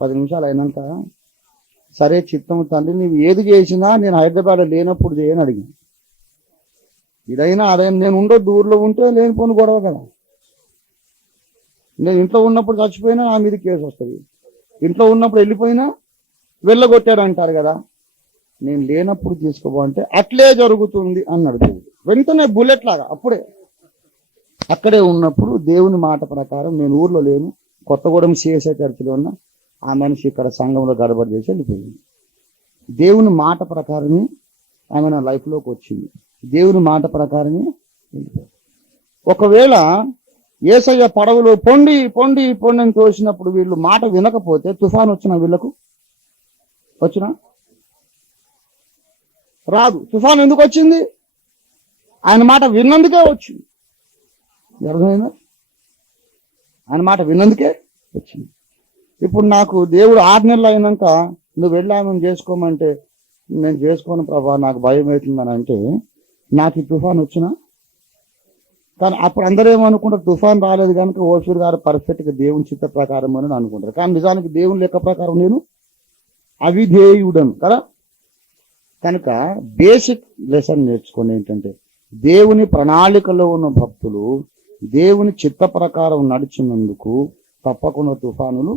10 నిమిషాలు అయినాక, సరే చిత్తం తండ్రి, నువ్వు ఏది చేసినా నేను హైదరాబాద్ లేనప్పుడు చేయని అడిగాను. ఇదైనా అదైనా నేను ఉండొద్దు, ఊర్లో ఉంటే లేనిపోని గొడవ కదా. నేను ఇంట్లో ఉన్నప్పుడు చచ్చిపోయినా నా మీద కేసు వస్తుంది, ఇంట్లో ఉన్నప్పుడు వెళ్ళిపోయినా వెళ్ళగొట్టాడు అంటారు కదా. నేను లేనప్పుడు తీసుకోబో అంటే అట్లే జరుగుతుంది అన్నాడు దేవుడు. వెంటనే బుల్లెట్ లాగా అక్కడే ఉన్నప్పుడు దేవుని మాట ప్రకారం నేను ఊర్లో లేను, కొత్తగూడెం సిఎస్ఐ చర్చిలో ఉన్న ఆ మనిషి ఇక్కడ సంఘంలో గడబడి చేసి వెళ్ళిపోయింది. దేవుని మాట ప్రకారమే ఆమె నా లైఫ్లోకి వచ్చింది. దేవుని మాట ప్రకారమే వెళ్ళిపోయింది. ఒకవేళ యేసయ్య పడవలో పొండి పొండి పొండి అని తోసినప్పుడు వీళ్ళు మాట వినకపోతే తుఫాను వచ్చినా వీళ్ళకు వచ్చినా రాదు. తుఫాను ఎందుకు వచ్చింది? ఆయన మాట విన్నందుకే వచ్చింది. అర్థమైందా? ఆయన మాట విన్నందుకే వచ్చింది. ఇప్పుడు నాకు దేవుడు 6 నెలలు అయినాక నువ్వు వెళ్ళామని చేసుకోమంటే నేను చేసుకోను ప్రభా, నాకు భయం అవుతుందని అంటే నాకు ఈ తుఫాన్ వచ్చినా? కానీ అప్పుడు అందరూ ఏమనుకుంటారు, తుఫాన్ రాలేదు కనుక ఓషూర్ గారు పర్ఫెక్ట్గా దేవుని చిత్త ప్రకారం అని అనుకుంటారు. కానీ నిజానికి దేవుని లెక్క ప్రకారం నేను అవిధేయుడను కదా. కనుక బేసిక్ లెసన్ నేర్చుకోండి ఏంటంటే, దేవుని ప్రణాళికలో ఉన్న భక్తులు దేవుని చిత్త ప్రకారం నడిచినందుకు తప్పకుండా తుఫానులు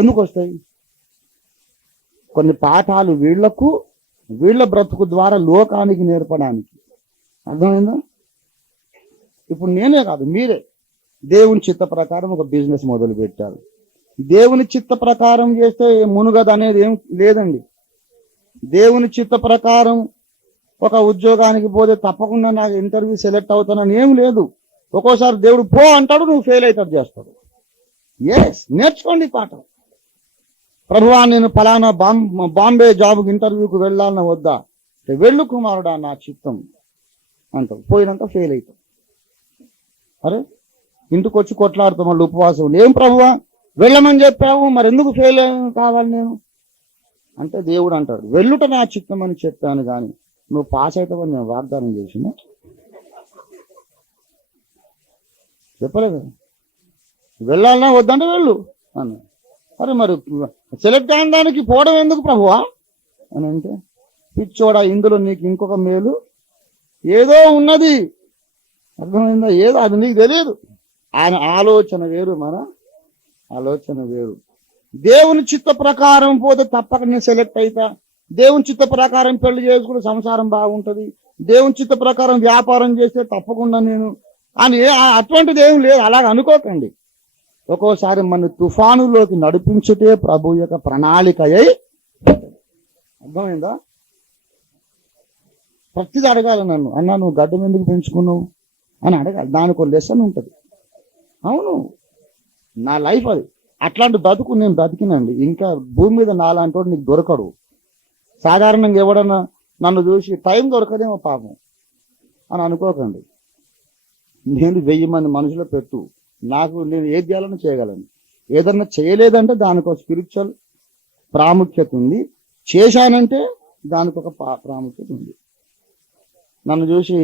ఎందుకు వస్తాయి? కొన్ని పాఠాలు వీళ్ళ బ్రతుకు ద్వారా లోకానికి నేర్పడానికి. అర్థమైందా? ఇప్పుడు నేనే కాదు, మీరే దేవుని చిత్త ప్రకారం ఒక బిజినెస్ మొదలు పెట్టారు. దేవుని చిత్త ప్రకారం చేస్తే మునుగదు అనేది ఏం లేదండి. దేవుని చిత్త ప్రకారం ఒక ఉద్యోగానికి పోతే తప్పకుండా నాకు ఇంటర్వ్యూ సెలెక్ట్ అవుతానని ఏం లేదు. ఒక్కోసారి దేవుడు పో అంటాడు, నువ్వు ఫెయిల్ అవుతాడు చేస్తాడు. ఎస్, నేర్చుకోండి పాఠం. ప్రభువా నేను ఫలానా బాంబే జాబ్కి ఇంటర్వ్యూకి వెళ్ళాలన్నా వద్దా? వెళ్ళు కుమారుడా నా చిత్తం అంటావు. పోయినాక ఫెయిల్ అవుతావు. అరే ఇంటికి వచ్చి కొట్లాడుతాం మళ్ళీ ఉపవాసం. ఏం ప్రభువా వెళ్ళమని చెప్పావు, మరి ఎందుకు ఫెయిల్ కావాలి నేను అంటే దేవుడు అంటాడు వెళ్ళుట నా చిత్తం అని చెప్పాను, కానీ నువ్వు పాస్ అవుతావని నేను వాగ్దానం చేసిన చెప్పలేదు. వెళ్ళాలన్నా వద్దంటే వెళ్ళు అన్న. అరే మరి సెలెక్ట్ అయిన దానికి పోవడం ఎందుకు ప్రభువా అని అంటే, పిచ్చోడా ఇందులో నీకు ఇంకొక మేలు ఏదో ఉన్నది. అర్థమైందా? ఏదో అది నీకు తెలియదు. ఆయన ఆలోచన వేరు, మన ఆలోచన వేరు. దేవుని చిత్త ప్రకారం పోతే తప్పక నేను సెలెక్ట్ అవుతా. దేవుని చిత్త ప్రకారం పెళ్లి చేసుకుంటే సంసారం బాగుంటది. దేవుని చిత్త ప్రకారం వ్యాపారం చేస్తే తప్పకుండా నేను అని అటువంటిది ఏం లేదు. అలాగ అనుకోకండి. ఒక్కోసారి మన తుఫానులోకి నడిపించితే ప్రభు యొక్క ప్రణాళిక అయి. అర్థమైందా? ప్రతిది అడగాలి నన్ను, అన్నా నువ్వు గడ్డం ఎందుకు పెంచుకున్నావు అని అడగాలి. దానికి ఒక లెసన్ ఉంటుంది. అవును, నా లైఫ్ అది. అట్లాంటి బతుకు నేను బతికినండి. ఇంకా భూమి మీద నాలాంటి వాడు నీకు దొరకడు. సాధారణంగా ఎవడన్నా నన్ను చూసి టైం దొరకదేమో పాపం అని అనుకోకండి. నేను 1000 మంది మనుషులు పెట్టు, నాకు నేను ఏది చేయాలని చేయగలను. ఏదన్నా చేయలేదంటే దానికి ఒక స్పిరిచువల్ ప్రాముఖ్యత ఉంది, చేశానంటే దానికి ఒక ప్రాముఖ్యత ఉంది. నన్ను చూసి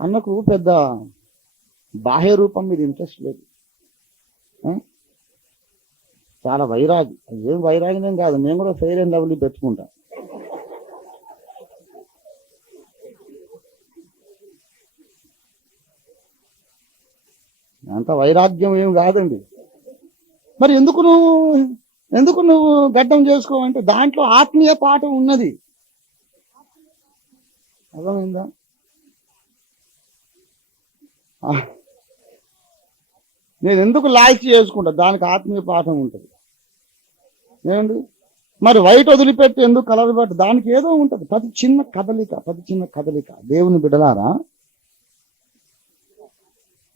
అన్నకు పెద్ద బాహ్య రూపం మీద ఇంట్రెస్ట్ లేదు, చాలా వైరాగి. ఏం వైరాగినేం కాదు, నేను కూడా ఫెయిర్ అండ్ లవ్లీ పెట్టుకుంటా. అంత వైరాగ్యం ఏం కాదండి. మరి ఎందుకు నువ్వు గడ్డం చేసుకోవంటే దాంట్లో ఆత్మీయ పాఠం ఉన్నది. అర్థమైందా? నేను ఎందుకు లాయిక్ చేసుకుంటా, దానికి ఆత్మీయ పాఠం ఉంటుంది. ఏమండి మరి వైట్ వదిలిపెట్టి ఎందుకు కలర్ పెట్టి, దానికి ఏదో ఉంటుంది. ప్రతి చిన్న కదలిక దేవుని బిడ్డలారా,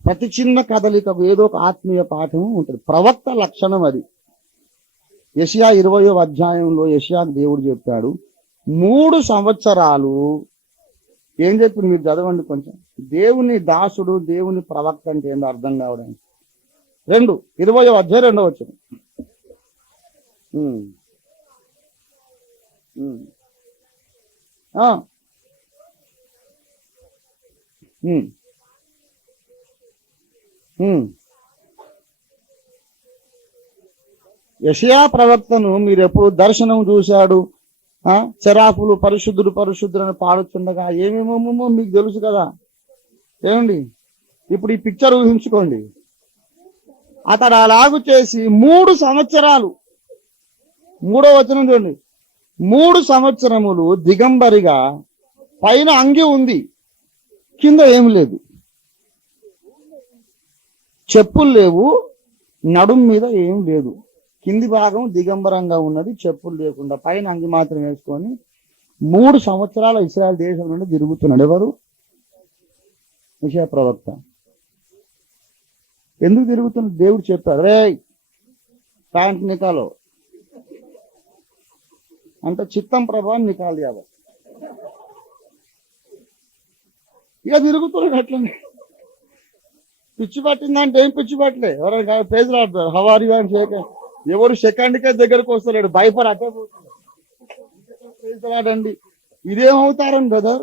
ప్రతి చిన్న కదలికకు ఏదో ఒక ఆత్మీయ పాఠం ఉంటుంది. ప్రవక్త లక్షణం అది. యెషయా 20వ అధ్యాయంలో యెషయాకు దేవుడు చెప్పాడు 3 సంవత్సరాలు. ఏం చెప్పింది మీరు చదవండి కొంచెం. దేవుని దాసుడు, దేవుని ప్రవక్త అంటే ఏందో అర్థం కావడానికి. 20వ అధ్యాయం 2వ వచనం. యెషయా ప్రవక్తను మీరు ఎప్పుడు దర్శనం చూశాడు, చెరాఫులు పరిశుద్ధుడు అని పాడుతుండగా ఏమేమో మీకు తెలుసు కదా. ఏమండి ఇప్పుడు ఈ పిక్చర్ ఊహించుకోండి. అతడు అలాగు చేసి 3 సంవత్సరాలు, 3వ వచనం చూడండి, 3 సంవత్సరములు దిగంబరిగా, పైన అంగి ఉంది, కింద ఏం లేదు, చెప్పులు లేవు, నడుం మీద ఏం లేదు, కింది భాగం దిగంబరంగా ఉన్నది, చెప్పులు లేకుండా, పైన అంగి మాత్రం వేసుకొని 3 సంవత్సరాల ఇశ్రాయేల్ దేశం నుండి తిరుగుతున్నాడు. ఎవరు? యెషయా ప్రవక్త. ఎందుకు తిరుగుతున్నాడు? దేవుడు చెప్పాడు, రే ప్యాంట్ నికాలో అంటే చిత్తం ప్రభావం నికాలి. ఇక తిరుగుతున్నాడు అట్లనే. పిచ్చి పట్టిందంటే ఏం పిచ్చి పట్టలే, ఎవరైనా పేజీలు ఆడతారు హవారి ఎవరు సెకండ్కే దగ్గరకు వస్తలేడు, భయపడి అట్టే పోతున్నాడు. ఇదేమవుతారని బ్రదర్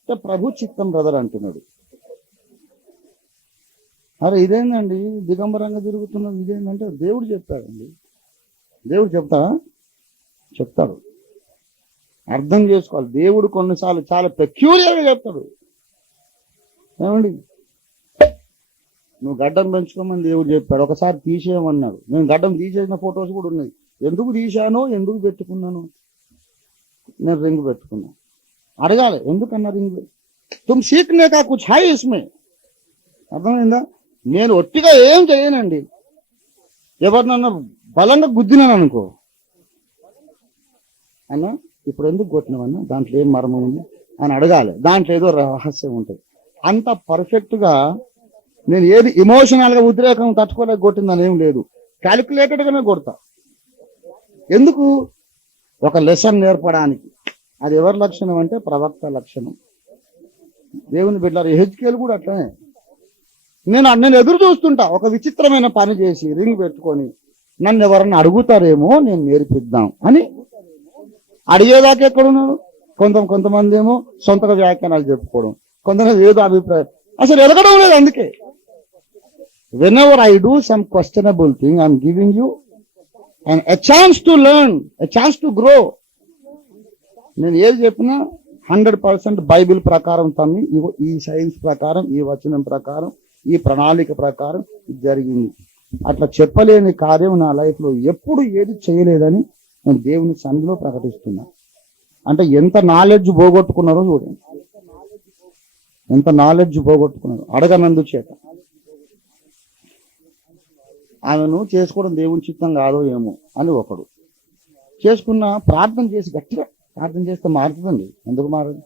అంటే ప్రభు చిత్తం బ్రదర్ అంటున్నాడు. అరే ఇదేందండి దిగంబరంగా తిరుగుతున్నాం, ఇదేంటంటే దేవుడు చెప్పాడండి. దేవుడు చెప్తాడు, అర్థం చేసుకోవాలి. దేవుడు కొన్నిసార్లు చాలా పెక్యూరియర్గా చెప్తాడు. ఏమండి నువ్వు గడ్డం పెంచుకోమని దేవుడు చెప్పాడు, ఒకసారి తీసేయమన్నాడు. నేను గడ్డం తీసేసిన ఫొటోస్ కూడా ఉన్నాయి. ఎందుకు తీశానో, ఎందుకు పెట్టుకున్నాను, నేను రింగ్ పెట్టుకున్నా. అడగాలి ఎందుకన్నా రింగ్, తుమ్ సీక్నే కా కుచ్ హై ఇస్మే. అర్థమైందా? నేను ఒట్టిగా ఏం చేయనండి. ఎవరినన్నా బలంగా గుద్దినాను అనుకో, అన్నా ఇప్పుడు ఎందుకు కొట్టినావన్నా, దాంట్లో ఏం మర్మం ఉంది అని అడగాలి. దాంట్లో ఏదో రహస్యం ఉంటుంది. అంత పర్ఫెక్ట్ గా నేను ఏది ఇమోషనల్ గా ఉద్రేకం తట్టుకోలేక కొట్టిందని ఏం లేదు, క్యాలిక్యులేటెడ్ గానే కొడతా. ఎందుకు? ఒక లెసన్ నేర్పడానికి. అది ఎవరి లక్షణం అంటే ప్రవక్త లక్షణం. దేవుని బిడ్డలారా, హెచ్కేలు కూడా అట్లనే. నేను ఎదురు చూస్తుంటా ఒక విచిత్రమైన పని చేసి రింగ్ పెట్టుకొని నన్ను ఎవరన్నా అడుగుతారేమో నేను నేర్పిద్దాం అని. అడిగేదాకా ఎక్కడున్నాడు? కొంతమంది ఏమో సొంతగా వ్యాఖ్యానాలు చెప్పుకోవడం, కొంతమంది ఏదో అభిప్రాయం, అసలు ఎరగడం లేదు. అందుకే whenever I do some questionable thing, I'm giving you a chance to learn, a chance to grow. నేను ఏది చెప్పినా 100% బైబిల్ ప్రకారం తమ్మి, ఈ సైన్స్ ప్రకారం, ఈ వచనం ప్రకారం, ఈ ప్రణాళిక ప్రకారం జరిగింది. అట్లా చెప్పలేని కార్యం నా లైఫ్ లో ఎప్పుడు ఏది చేయలేదని నేను దేవుని సన్నిధిలో ప్రకటిస్తున్నా. అంటే ఎంత నాలెడ్జ్ పోగొట్టుకున్నారో చూడండి, ఎంత నాలెడ్జ్ పోగొట్టుకున్నారు అడగనందు చేత. ఆమెను చేసుకోవడం దేవుని చిత్తం కాదో ఏమో అని ఒకడు చేసుకున్న, ప్రార్థన చేసి గట్టిగా ప్రార్థన చేస్తే మారుతుందండి. ఎందుకు మారదు?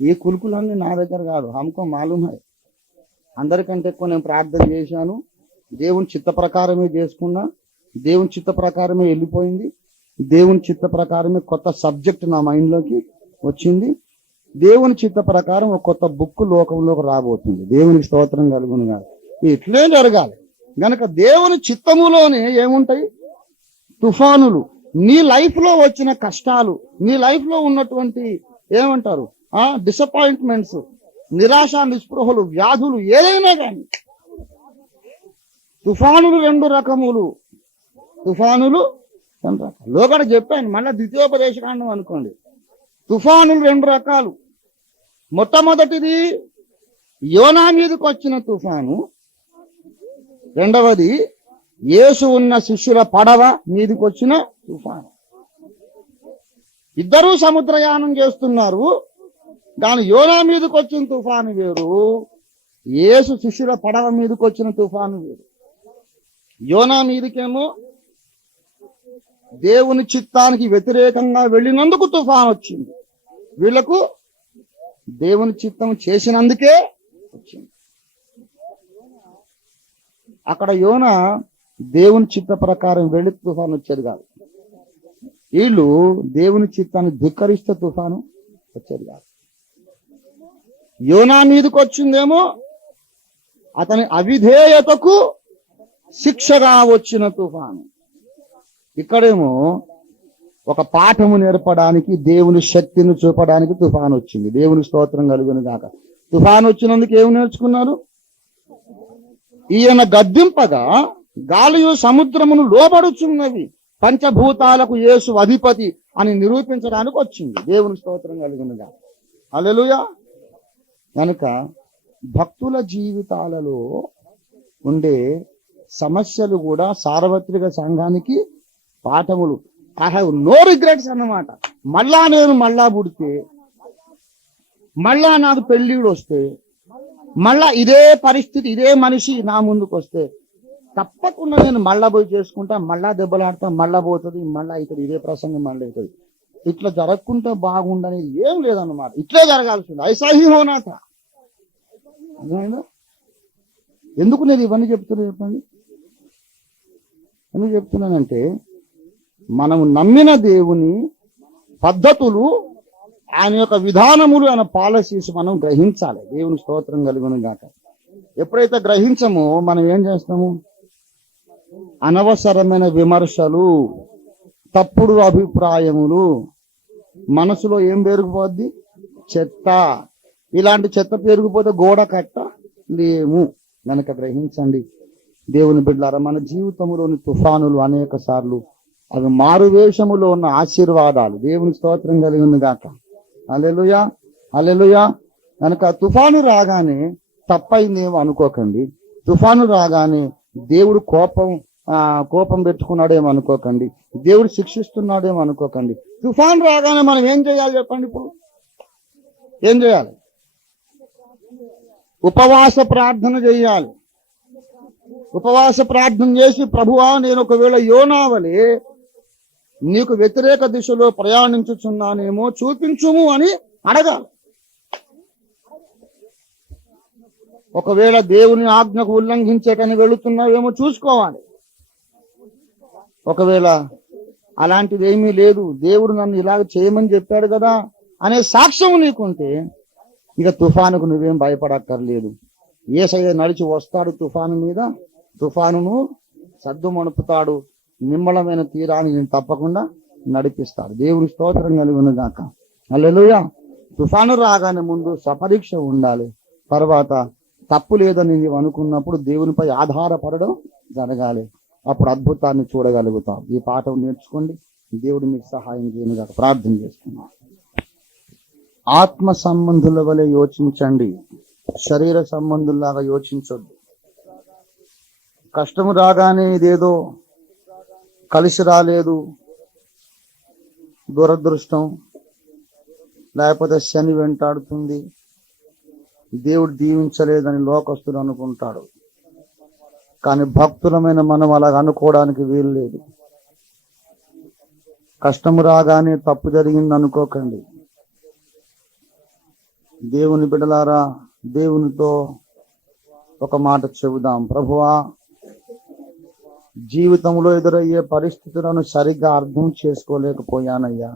ఈ కులుకులన్నీ నా దగ్గర కాదు, హమ్కో మాలూమ్ హై. అందరికంటే ఎక్కువ నేను ప్రార్థన చేశాను, దేవుని చిత్త ప్రకారమే చేసుకున్నా, దేవుని చిత్త ప్రకారమే వెళ్ళిపోయింది, దేవుని చిత్త ప్రకారమే కొత్త సబ్జెక్ట్ నా మైండ్లోకి వచ్చింది, దేవుని చిత్త ప్రకారం ఒక కొత్త బుక్ లోకంలోకి రాబోతుంది. దేవునికి స్తోత్రం కలుగును కాదు. ఇట్లే జరగాలి. గనక దేవుని చిత్తములోనే ఏముంటాయి? తుఫానులు. నీ లైఫ్ లో వచ్చిన కష్టాలు, నీ లైఫ్ లో ఉన్నటువంటి ఏమంటారు డిసప్పాయింట్మెంట్స్, నిరాశ, నిస్పృహలు, వ్యాధులు, ఏదైనా కానీ తుఫానులు రెండు రకములు. తుఫానులు రెండు రకాలు లోకడ చెప్పాను, మళ్ళీ ద్వితీయోపదేశకాండం అనుకోండి. తుఫానులు రెండు రకాలు. మొట్టమొదటిది యోనా మీదకి వచ్చిన తుఫాను, రెండవది యేసు ఉన్న శిష్యుల పడవ మీదకి వచ్చిన తుఫాను. ఇద్దరూ సముద్రయానం చేస్తున్నారు, కానీ యోనా మీదకి వచ్చిన తుఫాను వేరు, యేసు శిష్యుల పడవ మీదకి వచ్చిన తుఫాను వేరు. యోనా మీదకేమో దేవుని చిత్తానికి వ్యతిరేకంగా వెళ్ళినందుకు తుఫాను వచ్చింది, వీళ్లకు దేవుని చిత్తం చేసినందుకే వచ్చింది. అక్కడ యోనా దేవుని చిత్త ప్రకారం వెళ్ళి తుఫాను వచ్చేది కాదు, వీళ్ళు దేవుని చిత్తాన్ని ధిక్కరిస్తే తుఫాను వచ్చేది కాదు. యోనా మీదకి వచ్చిందేమో అతని అవిధేయతకు శిక్షగా వచ్చిన తుఫాను. ఇక్కడేమో ఒక పాఠము నేర్పడానికి, దేవుని శక్తిని చూపడానికి తుఫాను వచ్చింది. దేవుని స్తోత్రం కలుగును గాక. తుఫాను వచ్చినందుకు ఏమి నేర్చుకున్నారు? ఈయన గద్దింపగా గాలియు సముద్రమును లోబడుచున్నవి, పంచభూతాలకు యేసు అధిపతి అని నిరూపించడానికి వచ్చింది. దేవుని స్తోత్రం కలుగును గాక. హల్లెలూయా. కనుక భక్తుల జీవితాలలో ఉండే సమస్యలు కూడా సార్వత్రిక సంఘానికి పాఠములు. ఐ హ్యావ్ నో రిగ్రెట్స్ అన్నమాట. మళ్ళా పుడితే, మళ్ళా నాకు పెళ్ళిడు వస్తే, మళ్ళా ఇదే పరిస్థితి, ఇదే మనిషి నా ముందుకు వస్తే తప్పకుండా నేను మళ్ళా పోయి చేసుకుంటా, మళ్ళా దెబ్బలాడతా, మళ్ళా పోతుంది, మళ్ళా ఇక్కడ ఇదే ప్రసంగం మళ్ళీ అవుతుంది. ఇట్లా జరగకుంటే బాగుండనేది ఏం లేదన్నమాట. ఇట్లే జరగాల్సింది. ఐసాహి హోనాథ. ఎందుకు నేను ఇవన్నీ చెప్తున్నా చెప్పండి? ఎందుకు చెప్తున్నానంటే, మనము నమ్మిన దేవుని పద్ధతులు ఆయన యొక్క విధానములు, ఆయన పాలసీస్ మనం గ్రహించాలి. దేవుని స్తోత్రం కలుగును గాక. ఎప్పుడైతే గ్రహించమో మనం ఏం చేస్తాము? అనవసరమైన విమర్శలు, తప్పుడు అభిప్రాయములు, మనసులో ఏం పెరిగిపోద్ది? చెత్త. ఇలాంటి చెత్త పెరిగిపోతే గోడ కట్ట లేము. గనక గ్రహించండి దేవుని బిడ్డలారా, మన జీవితంలోని తుఫానులు అనేక సార్లు అవి మారువేషములో ఉన్న ఆశీర్వాదాలు. దేవుని స్తోత్రం కలిగింది గాక. హల్లెలూయా, హల్లెలూయా. కనుక తుఫాను రాగానే తప్పైందేమో అనుకోకండి. తుఫాను రాగానే దేవుడు కోపం పెట్టుకున్నాడేమో అనుకోకండి. దేవుడు శిక్షిస్తున్నాడేమో అనుకోకండి. తుఫాను రాగానే మనం ఏం చేయాలి చెప్పండి? ఇప్పుడు ఏం చేయాలి? ఉపవాస ప్రార్థన చేయాలి. ఉపవాస ప్రార్థన చేసి, ప్రభువా, నేను ఒకవేళ యోనావలే నీకు వ్యతిరేక దిశలో ప్రయాణించుచున్నానేమో చూపించుము అని అడగాలి. ఒకవేళ దేవుని ఆజ్ఞకు ఉల్లంఘించేటని వెళుతున్నావేమో చూసుకోవాలి. ఒకవేళ అలాంటిది ఏమీ లేదు, దేవుడు నన్ను ఇలాగ చేయమని చెప్పాడు కదా అనే సాక్ష్యం నీకుంటే ఇక తుఫానుకు నువ్వేం భయపడక్కర్లేదు. యేసయ్య నడిచి వస్తాడు తుఫాను మీద, తుఫానును సద్దు మణుపుతాడు, నిమ్మలమైన తీరాన్ని నేను తప్పకుండా నడిపిస్తాడు. దేవుని స్తోత్రం కలుగును గాక. హల్లెలూయా. తుఫాను రాగానే ముందు సపరీక్ష ఉండాలి. తర్వాత తప్పు లేదని నీవు అనుకున్నప్పుడు దేవునిపై ఆధారపడడం జరగాలి. అప్పుడు అద్భుతాన్ని చూడగలుగుతాం. ఈ పాఠం నేర్చుకోండి. దేవుడు మీకు సహాయం చేయను గాక. ప్రార్థన చేసుకున్నాం. ఆత్మ సంబంధుల వలె యోచించండి, శరీర సంబంధుల్లాగా యోచించొద్దు. కష్టము రాగానే ఇదేదో కలిసి రాలేదు, దురదృష్టం, లేకపోతే శని వెంటాడుతుంది, దేవుడు దీవించలేదని లోకస్తుడు అనుకుంటాడు. కానీ భక్తులమైన మనం అలాగ అనుకోవడానికి వీలు లేదు. కష్టము రాగానే తప్పు జరిగింది అనుకోకండి. దేవుని బిడ్డలారా, దేవునితో ఒక మాట చెబుదాం. ప్రభువా, జీవితంలో ఎదురయ్యే పరిస్థితులను సరిగ్గా అర్థం చేసుకోలేకపోయానయ్యా.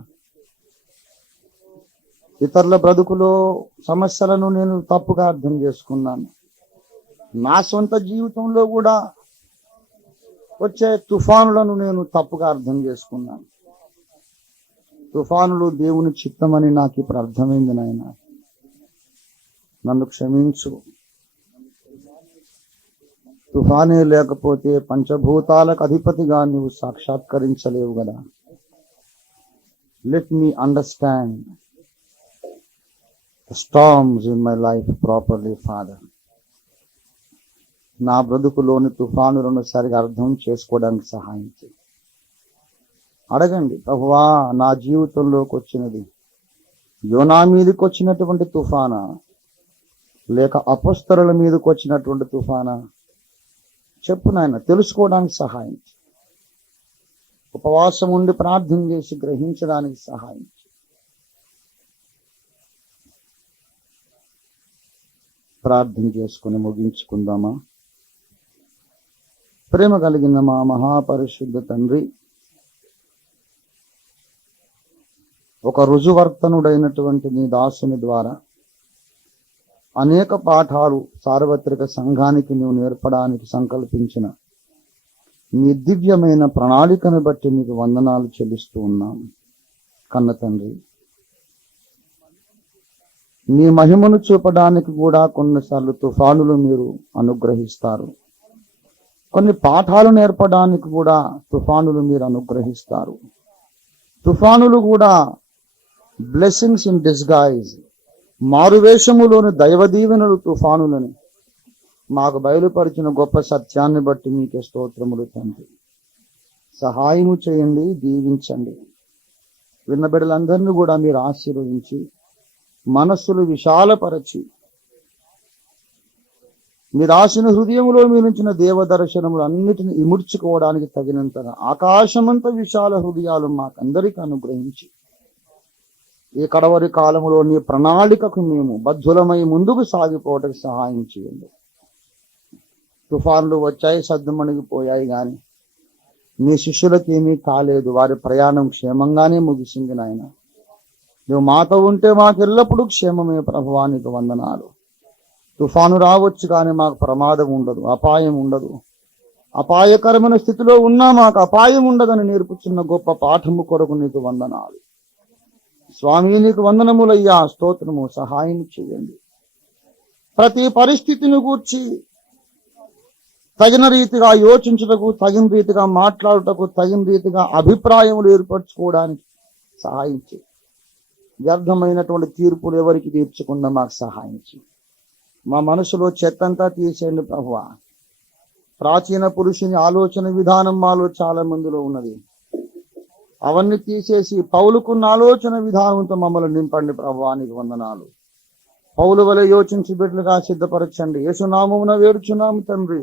ఇతరుల బ్రతుకులో సమస్యలను నేను తప్పుగా అర్థం చేసుకున్నాను. నా సొంత జీవితంలో కూడా వచ్చే తుఫానులను నేను తప్పుగా అర్థం చేసుకున్నాను. తుఫానులు దేవుని చిత్తమని నాకు ఇప్పుడు అర్థమైంది నాయన. నన్ను క్షమించు. తుఫానే లేకపోతే పంచభూతాలకు అధిపతిగా నువ్వు సాక్షాత్కరించలేవు కదా. Let me understand the storms in my life properly, Father. నా బ్రతుకులోని తుఫానులను సరిగా అర్థం చేసుకోవడానికి సహాయం చేయి. అడగండి, ప్రభువా, నా జీవితంలోకి వచ్చినది యోనా మీదకి వచ్చినటువంటి తుఫానా, లేక అపొస్తలుల మీదకి వచ్చినటువంటి తుఫానా? చెప్పు నాయన, తెలుసుకోవడానికి సహాయం చేయి. ఉపవాసం ఉండి ప్రార్థన చేసి గ్రహించడానికి సహాయం చేయి. ప్రార్థన చేసుకుని ముగించుకుందామా? ప్రేమ కలిగిన మా మహాపరిశుద్ధ తండ్రి, ఒక రుజువర్తనుడైనటువంటి నీ దాసుని ద్వారా అనేక పాఠాలు సార్వత్రిక సంఘానికి నువ్వు నేర్పడానికి సంకల్పించిన నీ దివ్యమైన ప్రణాళికను బట్టి నీకు వందనాలు చెల్లిస్తూ ఉన్నాం. కన్న తండ్రి, నీ మహిమను చూపడానికి కూడా కొన్నిసార్లు తుఫానులు మీరు అనుగ్రహిస్తారు. కొన్ని పాఠాలు నేర్పడానికి కూడా తుఫానులు మీరు అనుగ్రహిస్తారు. తుఫానులు కూడా బ్లెస్సింగ్స్ ఇన్ డిస్గైజ్, మారువేషములోని దైవ దీవెనలు తుఫానులని మాకు బయలుపరిచిన గొప్ప సత్యాన్ని బట్టి మీకే స్తోత్రములు తండ్రి. సహాయము చేయండి, దీవించండి. విన్న బిడ్డలందరినీ కూడా మీరు ఆశీర్వదించి మనస్సులు విశాలపరచి మీ రాసిన హృదయంలో మీరుంచిన దేవదర్శనములు అన్నిటిని ఇముడ్చుకోవడానికి తగినంతగా ఆకాశమంత విశాల హృదయాలు మాకందరికీ అనుగ్రహించి ఈ కడవరి కాలంలో నీ ప్రణాళికకు మేము బద్ధులమై ముందుకు సాగిపోవడానికి సహాయం చేయండి. తుఫాన్లు వచ్చాయి, సద్దుమణిగిపోయాయి, కానీ నీ శిష్యులకు ఏమీ కాలేదు. వారి ప్రయాణం క్షేమంగానే ముగిసింది నాయన. నువ్వు మాతో ఉంటే మాకు ఎల్లప్పుడూ క్షేమమే ప్రభువా, నీకు వందనాలు. తుఫాను రావచ్చు కానీ మాకు ప్రమాదం ఉండదు, అపాయం ఉండదు. అపాయకరమైన స్థితిలో ఉన్నా మాకు అపాయం ఉండదని నేర్పుచున్న గొప్ప పాఠము కొరకు నీకు వందనాలు స్వామి. నీకు వందనములయ్యా, స్తోత్రము. సహాయం చేయండి. ప్రతి పరిస్థితిని గూర్చి తగిన రీతిగా యోచించుటకు, తగిన రీతిగా మాట్లాడుటకు, తగిన రీతిగా అభిప్రాయములు ఏర్పరచుకోవడానికి సహాయం చేయి. వ్యర్థమైనటువంటి తీర్పులు ఎవరికి తీర్చకుండా మాకు సహాయం చేయి. మా మనసులో చెత్తంతా తీసేయండి ప్రభువా. ప్రాచీన పురుషుని ఆలోచన విధానం మాలో చాలా మందిలో ఉన్నది. అవన్నీ తీసేసి పౌలుకున్న ఆలోచన విధానంతో మమ్మల్ని నింపండి ప్రభువా, నీకు వందనాలు. పౌలు వలె యోచించి బిడ్డలుగా సిద్ధపరచండి. యేసు నామమున వేడుచున్నాము తండ్రి.